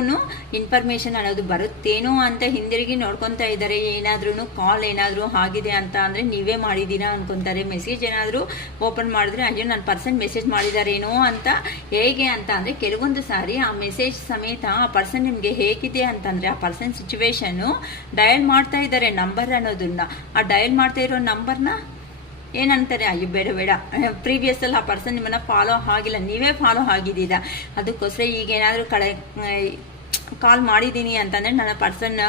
ಇನ್ಫಾರ್ಮೇಷನ್ ಅನ್ನೋದು ಬರುತ್ತೇನೋ ಅಂತ ಹಿಂದಿರುಗಿ ನೋಡ್ಕೊತಾ ಇದ್ದಾರೆ. ಏನಾದ್ರೂ ಕಾಲ್ ಏನಾದರೂ ಆಗಿದೆ ಅಂತ ಅಂದರೆ ನೀವೇ ಮಾಡಿದ್ದೀರಾ ಅನ್ಕೊಂತಾರೆ. ಮೆಸೇಜ್ ಏನಾದರೂ ಓಪನ್ ಮಾಡಿದ್ರೆ ಅಯ್ಯೋ ನನ್ನ ಪರ್ಸನ್ ಮೆಸೇಜ್ ಮಾಡಿದಾರೇನೋ ಅಂತ. ಹೇಗೆ ಅಂತ ಅಂದರೆ, ಕೆಲವೊಂದು ಸಾರಿ ಆ ಮೆಸೇಜ್ ಸಮೇತ ಆ ಪರ್ಸನ್ ನಿಮಗೆ ಹೇಗಿದೆ ಅಂತಂದರೆ, ಆ ಪರ್ಸನ್ ಸಿಚುವೇಶನ್ನು ಡಯಲ್ ಮಾಡ್ತಾ ಇದ್ದಾರೆ ನಂಬರ್ ಅನ್ನೋದನ್ನ. ಆ ಡಯಲ್ ಮಾಡ್ತಾ ಇರೋ ನಂಬರ್ನ ಏನಂತಾರೆ, ಅಯ್ಯೋ ಬೇಡ ಬೇಡ, ಪ್ರೀವಿಯಸ್ ಅಲ್ಲಿ ಆ ಪರ್ಸನ್ ನಿಮ್ಮನ್ನ ಫಾಲೋ ಆಗಿಲ್ಲ, ನೀವೇ ಫಾಲೋ ಆಗಿದ್ದೀರಾ. ಅದಕ್ಕೋಸ್ಕರ ಈಗ ಏನಾದರೂ ಕಾಲ್ ಮಾಡಿದ್ದೀನಿ ಅಂತಂದ್ರೆ ನನ್ನ ಪರ್ಸನ್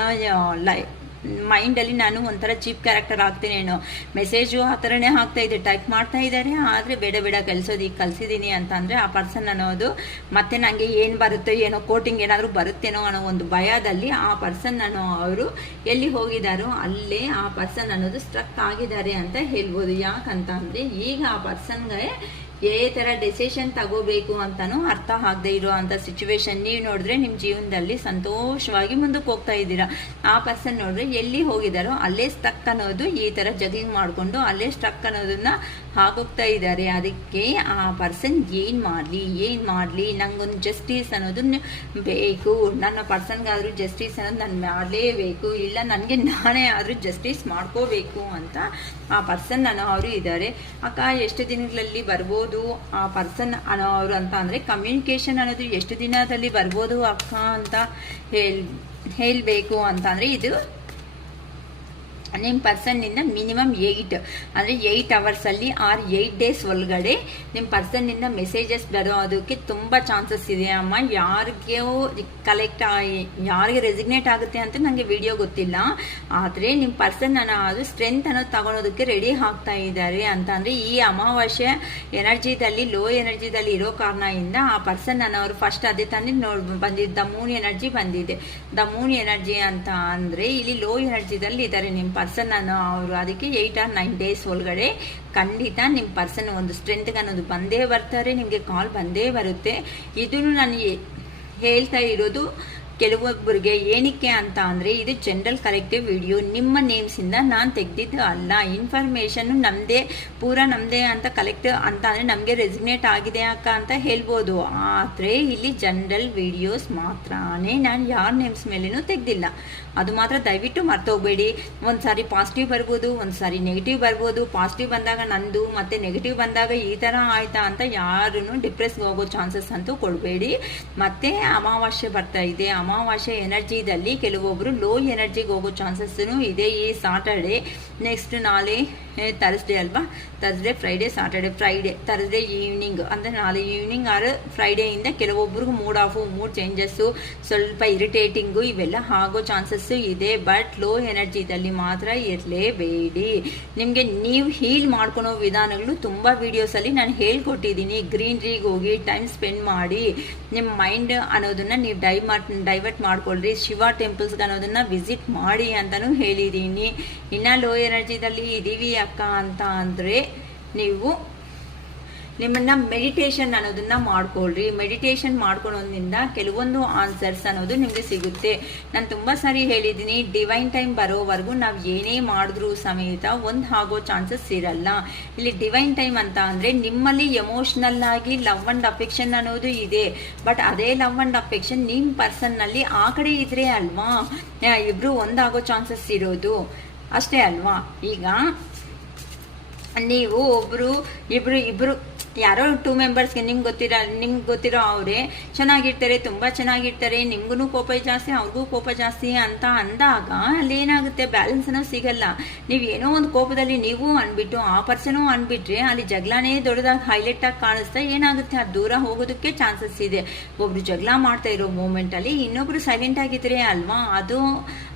ಮೈಂಡಲ್ಲಿ ನಾನು ಒಂಥರ ಚೀಪ್ ಕ್ಯಾರೆಕ್ಟರ್ ಆಗ್ತೀನೇನೋ, ಮೆಸೇಜು ಆ ಥರನೇ ಆಗ್ತಾ ಇದೆ, ಟೈಪ್ ಮಾಡ್ತಾ ಇದ್ದಾರೆ, ಆದರೆ ಬೇಡ ಬೇಡ ಈಗ ಕಲಿಸಿದ್ದೀನಿ ಅಂತ ಅಂದರೆ ಆ ಪರ್ಸನ್ ಅನ್ನೋದು ಮತ್ತೆ ನನಗೆ ಏನು ಬರುತ್ತೋ ಏನೋ, ಕೋಟಿಂಗ್ ಏನಾದರೂ ಬರುತ್ತೇನೋ ಅನ್ನೋ ಒಂದು ಭಯದಲ್ಲಿ ಆ ಪರ್ಸನ್ ಅನ್ನೋ ಅವರು ಎಲ್ಲಿ ಹೋಗಿದ್ದಾರೋ ಅಲ್ಲೇ ಆ ಪರ್ಸನ್ ಅನ್ನೋದು ಸ್ಟ್ರಕ್ ಆಗಿದ್ದಾರೆ ಅಂತ ಹೇಳ್ಬೋದು. ಯಾಕಂತ ಅಂದರೆ ಈಗ ಆ ಪರ್ಸನ್ಗೆ ಯಾವ ಥರ ಡೆಸಿಷನ್ ತಗೋಬೇಕು ಅಂತಾನೂ ಅರ್ಥ ಆಗದೆ ಇರೋ ಅಂಥ ಸಿಚುವೇಶನ್. ನೀವು ನೋಡಿದ್ರೆ ನಿಮ್ಮ ಜೀವನದಲ್ಲಿ ಸಂತೋಷವಾಗಿ ಮುಂದಕ್ಕೆ ಹೋಗ್ತಾ ಇದ್ದೀರಾ. ಆ ಪರ್ಸನ್ ನೋಡಿದ್ರೆ ಎಲ್ಲಿ ಹೋಗಿದಾರೋ ಅಲ್ಲೇ ಸ್ಟಕ್ ಅನ್ನೋದು ಈ ಥರ ಜಗಿಂಗ್ ಮಾಡಿಕೊಂಡು ಅಲ್ಲೇ ಸ್ಟಕ್ ಅನ್ನೋದನ್ನ ಹಾಕೋಗ್ತಾ ಇದ್ದಾರೆ. ಅದಕ್ಕೆ ಆ ಪರ್ಸನ್ ಏನು ಮಾಡಲಿ ನಂಗೊಂದು ಜಸ್ಟಿಸ್ ಅನ್ನೋದು ಬೇಕು, ನನ್ನ ಪರ್ಸನ್ಗಾದರೂ ಜಸ್ಟಿಸ್ ಅನ್ನೋದು ನಾನು ಮಾಡಲೇಬೇಕು, ಇಲ್ಲ ನನಗೆ ನಾನೇ ಆದರೂ ಜಸ್ಟಿಸ್ ಮಾಡ್ಕೋಬೇಕು ಅಂತ ಆ ಪರ್ಸನ್ ಅನ್ನೋ ಅವರು ಇದ್ದಾರೆ. ಅಕ್ಕ ಎಷ್ಟು ದಿನಗಳಲ್ಲಿ ಬರ್ಬೋದು ಆ ಪರ್ಸನ್ ಅನ್ನೋ ಅವರು ಅಂತ ಅಂದರೆ, ಕಮ್ಯುನಿಕೇಶನ್ ಅನ್ನೋದು ಎಷ್ಟು ದಿನದಲ್ಲಿ ಬರ್ಬೋದು ಅಕ್ಕ ಅಂತ ಹೇಳಬೇಕು ಅಂತ ಅಂದರೆ, ಇದು ನಿಮ್ಮ ಪರ್ಸನ್ನಿಂದ ಮಿನಿಮಮ್ 8 ಅಂದರೆ 8 ಅವರ್ಸಲ್ಲಿ ಆರ್ 8 ಡೇಸ್ ಒಳಗಡೆ ನಿಮ್ಮ ಪರ್ಸನ್ನಿಂದ ಮೆಸೇಜಸ್ ಬರೋದಕ್ಕೆ ತುಂಬ ಚಾನ್ಸಸ್ ಇದೆ ಅಮ್ಮ. ಯಾರಿಗೆ ರೆಸಿಗ್ನೇಟ್ ಆಗುತ್ತೆ ಅಂತ ನನಗೆ ವಿಡಿಯೋ ಗೊತ್ತಿಲ್ಲ, ಆದರೆ ನಿಮ್ಮ ಪರ್ಸನ್ ಅದು ಸ್ಟ್ರೆಂತ್ ಅನ್ನೋದು ತಗೊಳೋದಕ್ಕೆ ರೆಡಿ ಆಗ್ತಾ ಇದ್ದಾರೆ ಅಂತ ಅಂದರೆ, ಈ ಅಮಾವಾಸ್ಯೆ ಎನರ್ಜಿದಲ್ಲಿ ಲೋ ಎನರ್ಜಿದಲ್ಲಿ ಇರೋ ಕಾರಣದಿಂದ ಆ ಪರ್ಸನ್ ಅನ್ನೋರು ಫಸ್ಟ್ ಅದೇ ತಾನೇ ಬಂದಿದ್ದು, ದ ಮೂನ್ ಎನರ್ಜಿ ಬಂದಿದೆ. ದ ಮೂನ್ ಎನರ್ಜಿ ಅಂತ ಅಂದರೆ ಇಲ್ಲಿ ಲೋ ಎನರ್ಜಿದಲ್ಲಿ ಇದ್ದಾರೆ ನಿಮ್ಮ ಪರ್ಸನ್ ಅನ್ನೋ ಅವರು. ಅದಕ್ಕೆ 8 or 9 ಡೇಸ್ ಒಳಗಡೆ ಖಂಡಿತ ನಿಮ್ಮ ಪರ್ಸನ್ ಒಂದು ಸ್ಟ್ರೆಂತ್ಗೆ ಅನ್ನೋದು ಬಂದೇ ಬರ್ತಾರೆ, ನಿಮಗೆ ಕಾಲ್ ಬಂದೇ ಬರುತ್ತೆ. ಇದನ್ನು ನಾನು ಹೇಳ್ತಾ ಇರೋದು ಕೆಲವೊಬ್ಬರಿಗೆ ಏನಕ್ಕೆ ಅಂತ ಅಂದರೆ, ಇದು ಜನರಲ್ ಕರೆಕ್ಟಿವ್ ವಿಡಿಯೋ, ನಿಮ್ಮ ನೇಮ್ಸಿಂದ ನಾನು ತೆಗೆದಿದ್ದು ಅಲ್ಲ. ಇನ್ಫಾರ್ಮೇಷನ್ ನಮ್ಮದೇ ಅಂತ ಕಲೆಕ್ಟ್ ಅಂತ ಅಂದರೆ ನಮಗೆ ರೆಸಿಗ್ನೇಟ್ ಆಗಿದೆ ಅಕ್ಕ ಅಂತ ಹೇಳ್ಬೋದು. ಆದರೆ ಇಲ್ಲಿ ಜನರಲ್ ವಿಡಿಯೋಸ್ ಮಾತ್ರನೇ, ನಾನು ಯಾರ ನೇಮ್ಸ್ ಮೇಲೇನೂ ತೆಗೆದಿಲ್ಲ. ಅದು ಮಾತ್ರ ದಯವಿಟ್ಟು ಮರ್ತೋಗ್ಬೇಡಿ. ಒಂದು ಸಾರಿ ಪಾಸಿಟಿವ್ ಬರ್ಬೋದು, ಒಂದು ಸಾರಿ ನೆಗೆಟಿವ್ ಬರ್ಬೋದು. ಪಾಸಿಟಿವ್ ಬಂದಾಗ ನಂದು, ಮತ್ತು ನೆಗೆಟಿವ್ ಬಂದಾಗ ಈ ಥರ ಆಯ್ತಾ ಅಂತ ಯಾರೂ ಡಿಪ್ರೆಸ್ಗೆ ಹೋಗೋ ಚಾನ್ಸಸ್ ಅಂತೂ ಕೊಡಬೇಡಿ. ಮತ್ತು ಅಮಾವಾಸ್ಯೆ ಬರ್ತಾ ಇದೆ, ಅಮಾವಾಸ್ಯೆ ಎನರ್ಜಿದಲ್ಲಿ ಕೆಲವೊಬ್ಬರು ಲೋ ಎನರ್ಜಿಗೆ ಹೋಗೋ ಚಾನ್ಸಸ್ಸೂ ಇದೆ. ಈ ಸಾಟರ್ಡೆ, ನೆಕ್ಸ್ಟ್ ನಾಳೆ ಥರ್ಸ್ಡೇ ಅಲ್ವಾ, Thursday Friday Saturday Thursday evening ಅಂದರೆ ನಾಳೆ ಈವ್ನಿಂಗ್ ಆರ್ ಫ್ರೈಡೇಯಿಂದ ಕೆಲವೊಬ್ಬರಿಗೂ ಮೂಡ್ ಆಫು, ಮೂಡ್ ಚೇಂಜಸ್ಸು, ಸ್ವಲ್ಪ ಇರಿಟೇಟಿಂಗು ಇವೆಲ್ಲ ಆಗೋ ಚಾನ್ಸಸ್ಸು ಇದೆ. ಬಟ್ ಲೋ ಎನರ್ಜಿದಲ್ಲಿ ಮಾತ್ರ ಇರಲೇಬೇಡಿ. ನಿಮಗೆ ನೀವು ಹೀಲ್ ಮಾಡ್ಕೊಳೋ ವಿಧಾನಗಳು ತುಂಬ ವಿಡಿಯೋಸಲ್ಲಿ ನಾನು ಹೇಳ್ಕೊಟ್ಟಿದ್ದೀನಿ. ಗ್ರೀನ್ರಿಗೆ ಹೋಗಿ ಟೈಮ್ ಸ್ಪೆಂಡ್ ಮಾಡಿ ನಿಮ್ಮ ಮೈಂಡ್ ಅನ್ನೋದನ್ನು ನೀವು ಡೈವರ್ಟ್ ಮಾಡ್ಕೊಳ್ರಿ. ಶಿವ ಟೆಂಪಲ್ಸ್ಗೆ ಅನ್ನೋದನ್ನು ವಿಸಿಟ್ ಮಾಡಿ ಅಂತಲೂ ಹೇಳಿದ್ದೀನಿ. ಇನ್ನು ಲೋ ಎನರ್ಜಿದಲ್ಲಿ ಇದ್ದೀವಿ ಅಕ್ಕ ಅಂತ ಅಂದರೆ ನೀವು ನಿಮ್ಮನ್ನ ಮೆಡಿಟೇಷನ್ ಅನ್ನೋದನ್ನ ಮಾಡ್ಕೊಳ್ರಿ. ಮೆಡಿಟೇಷನ್ ಮಾಡ್ಕೊಳ್ಳೋದ್ರಿಂದ ಕೆಲವೊಂದು ಆನ್ಸರ್ಸ್ ಅನ್ನೋದು ನಿಮಗೆ ಸಿಗುತ್ತೆ. ನಾನು ತುಂಬ ಸಾರಿ ಹೇಳಿದ್ದೀನಿ, ಡಿವೈನ್ ಟೈಮ್ ಬರೋವರೆಗೂ ನಾವು ಏನೇ ಮಾಡಿದ್ರೂ ಸಮೇತ ಒಂದು ಆಗೋ ಚಾನ್ಸಸ್ ಇರಲ್ಲ. ಇಲ್ಲಿ ಡಿವೈನ್ ಟೈಮ್ ಅಂತ ಅಂದರೆ ನಿಮ್ಮಲ್ಲಿ ಎಮೋಷ್ನಲ್ ಆಗಿ ಲವ್ ಅಂಡ್ ಅಫೆಕ್ಷನ್ ಅನ್ನೋದು ಇದೆ. ಬಟ್ ಅದೇ ಲವ್ ಅಂಡ್ ಅಫೆಕ್ಷನ್ ನಿಮ್ಮ ಪರ್ಸನ್ನಲ್ಲಿ ಆ ಕಡೆ ಇದ್ರೆ ಅಲ್ವಾ ಇಬ್ರು ಒಂದಾಗೋ ಚಾನ್ಸಸ್ ಇರೋದು, ಅಷ್ಟೇ ಅಲ್ವಾ. ಈಗ ನೀವು ಇಬ್ರು ಯಾರೋ 2 ಮೆಂಬರ್ಸ್ಗೆ ನಿಮ್ಗೆ ಗೊತ್ತಿರೋ ಅವರೇ ಚೆನ್ನಾಗಿರ್ತಾರೆ, ತುಂಬ ಚೆನ್ನಾಗಿರ್ತಾರೆ, ನಿಮ್ಗೂ ಕೋಪ ಜಾಸ್ತಿ ಅವ್ರಿಗೂ ಕೋಪ ಜಾಸ್ತಿ ಅಂತ ಅಂದಾಗ ಅಲ್ಲಿ ಏನಾಗುತ್ತೆ, ಬ್ಯಾಲೆನ್ಸ್ ಅನ್ನೋ ಸಿಗಲ್ಲ. ನೀವು ಏನೋ ಒಂದು ಕೋಪದಲ್ಲಿ ನೀವು ಅನ್ಬಿಟ್ಟು ಆ ಪರ್ಸನು ಅನ್ಬಿಟ್ರೆ ಅಲ್ಲಿ ಜಗಳನೇ ದೊಡ್ಡದಾಗಿ ಹೈಲೈಟ್ ಆಗಿ ಕಾಣಿಸ್ತಾ ಏನಾಗುತ್ತೆ, ಅದು ದೂರ ಹೋಗೋದಕ್ಕೆ ಚಾನ್ಸಸ್ ಇದೆ. ಒಬ್ರು ಜಗಳ ಮಾಡ್ತಾ ಇರೋ ಮೂಮೆಂಟಲ್ಲಿ ಇನ್ನೊಬ್ರು ಸೈಲೆಂಟ್ ಆಗಿದ್ರೆ ಅಲ್ವಾ, ಅದು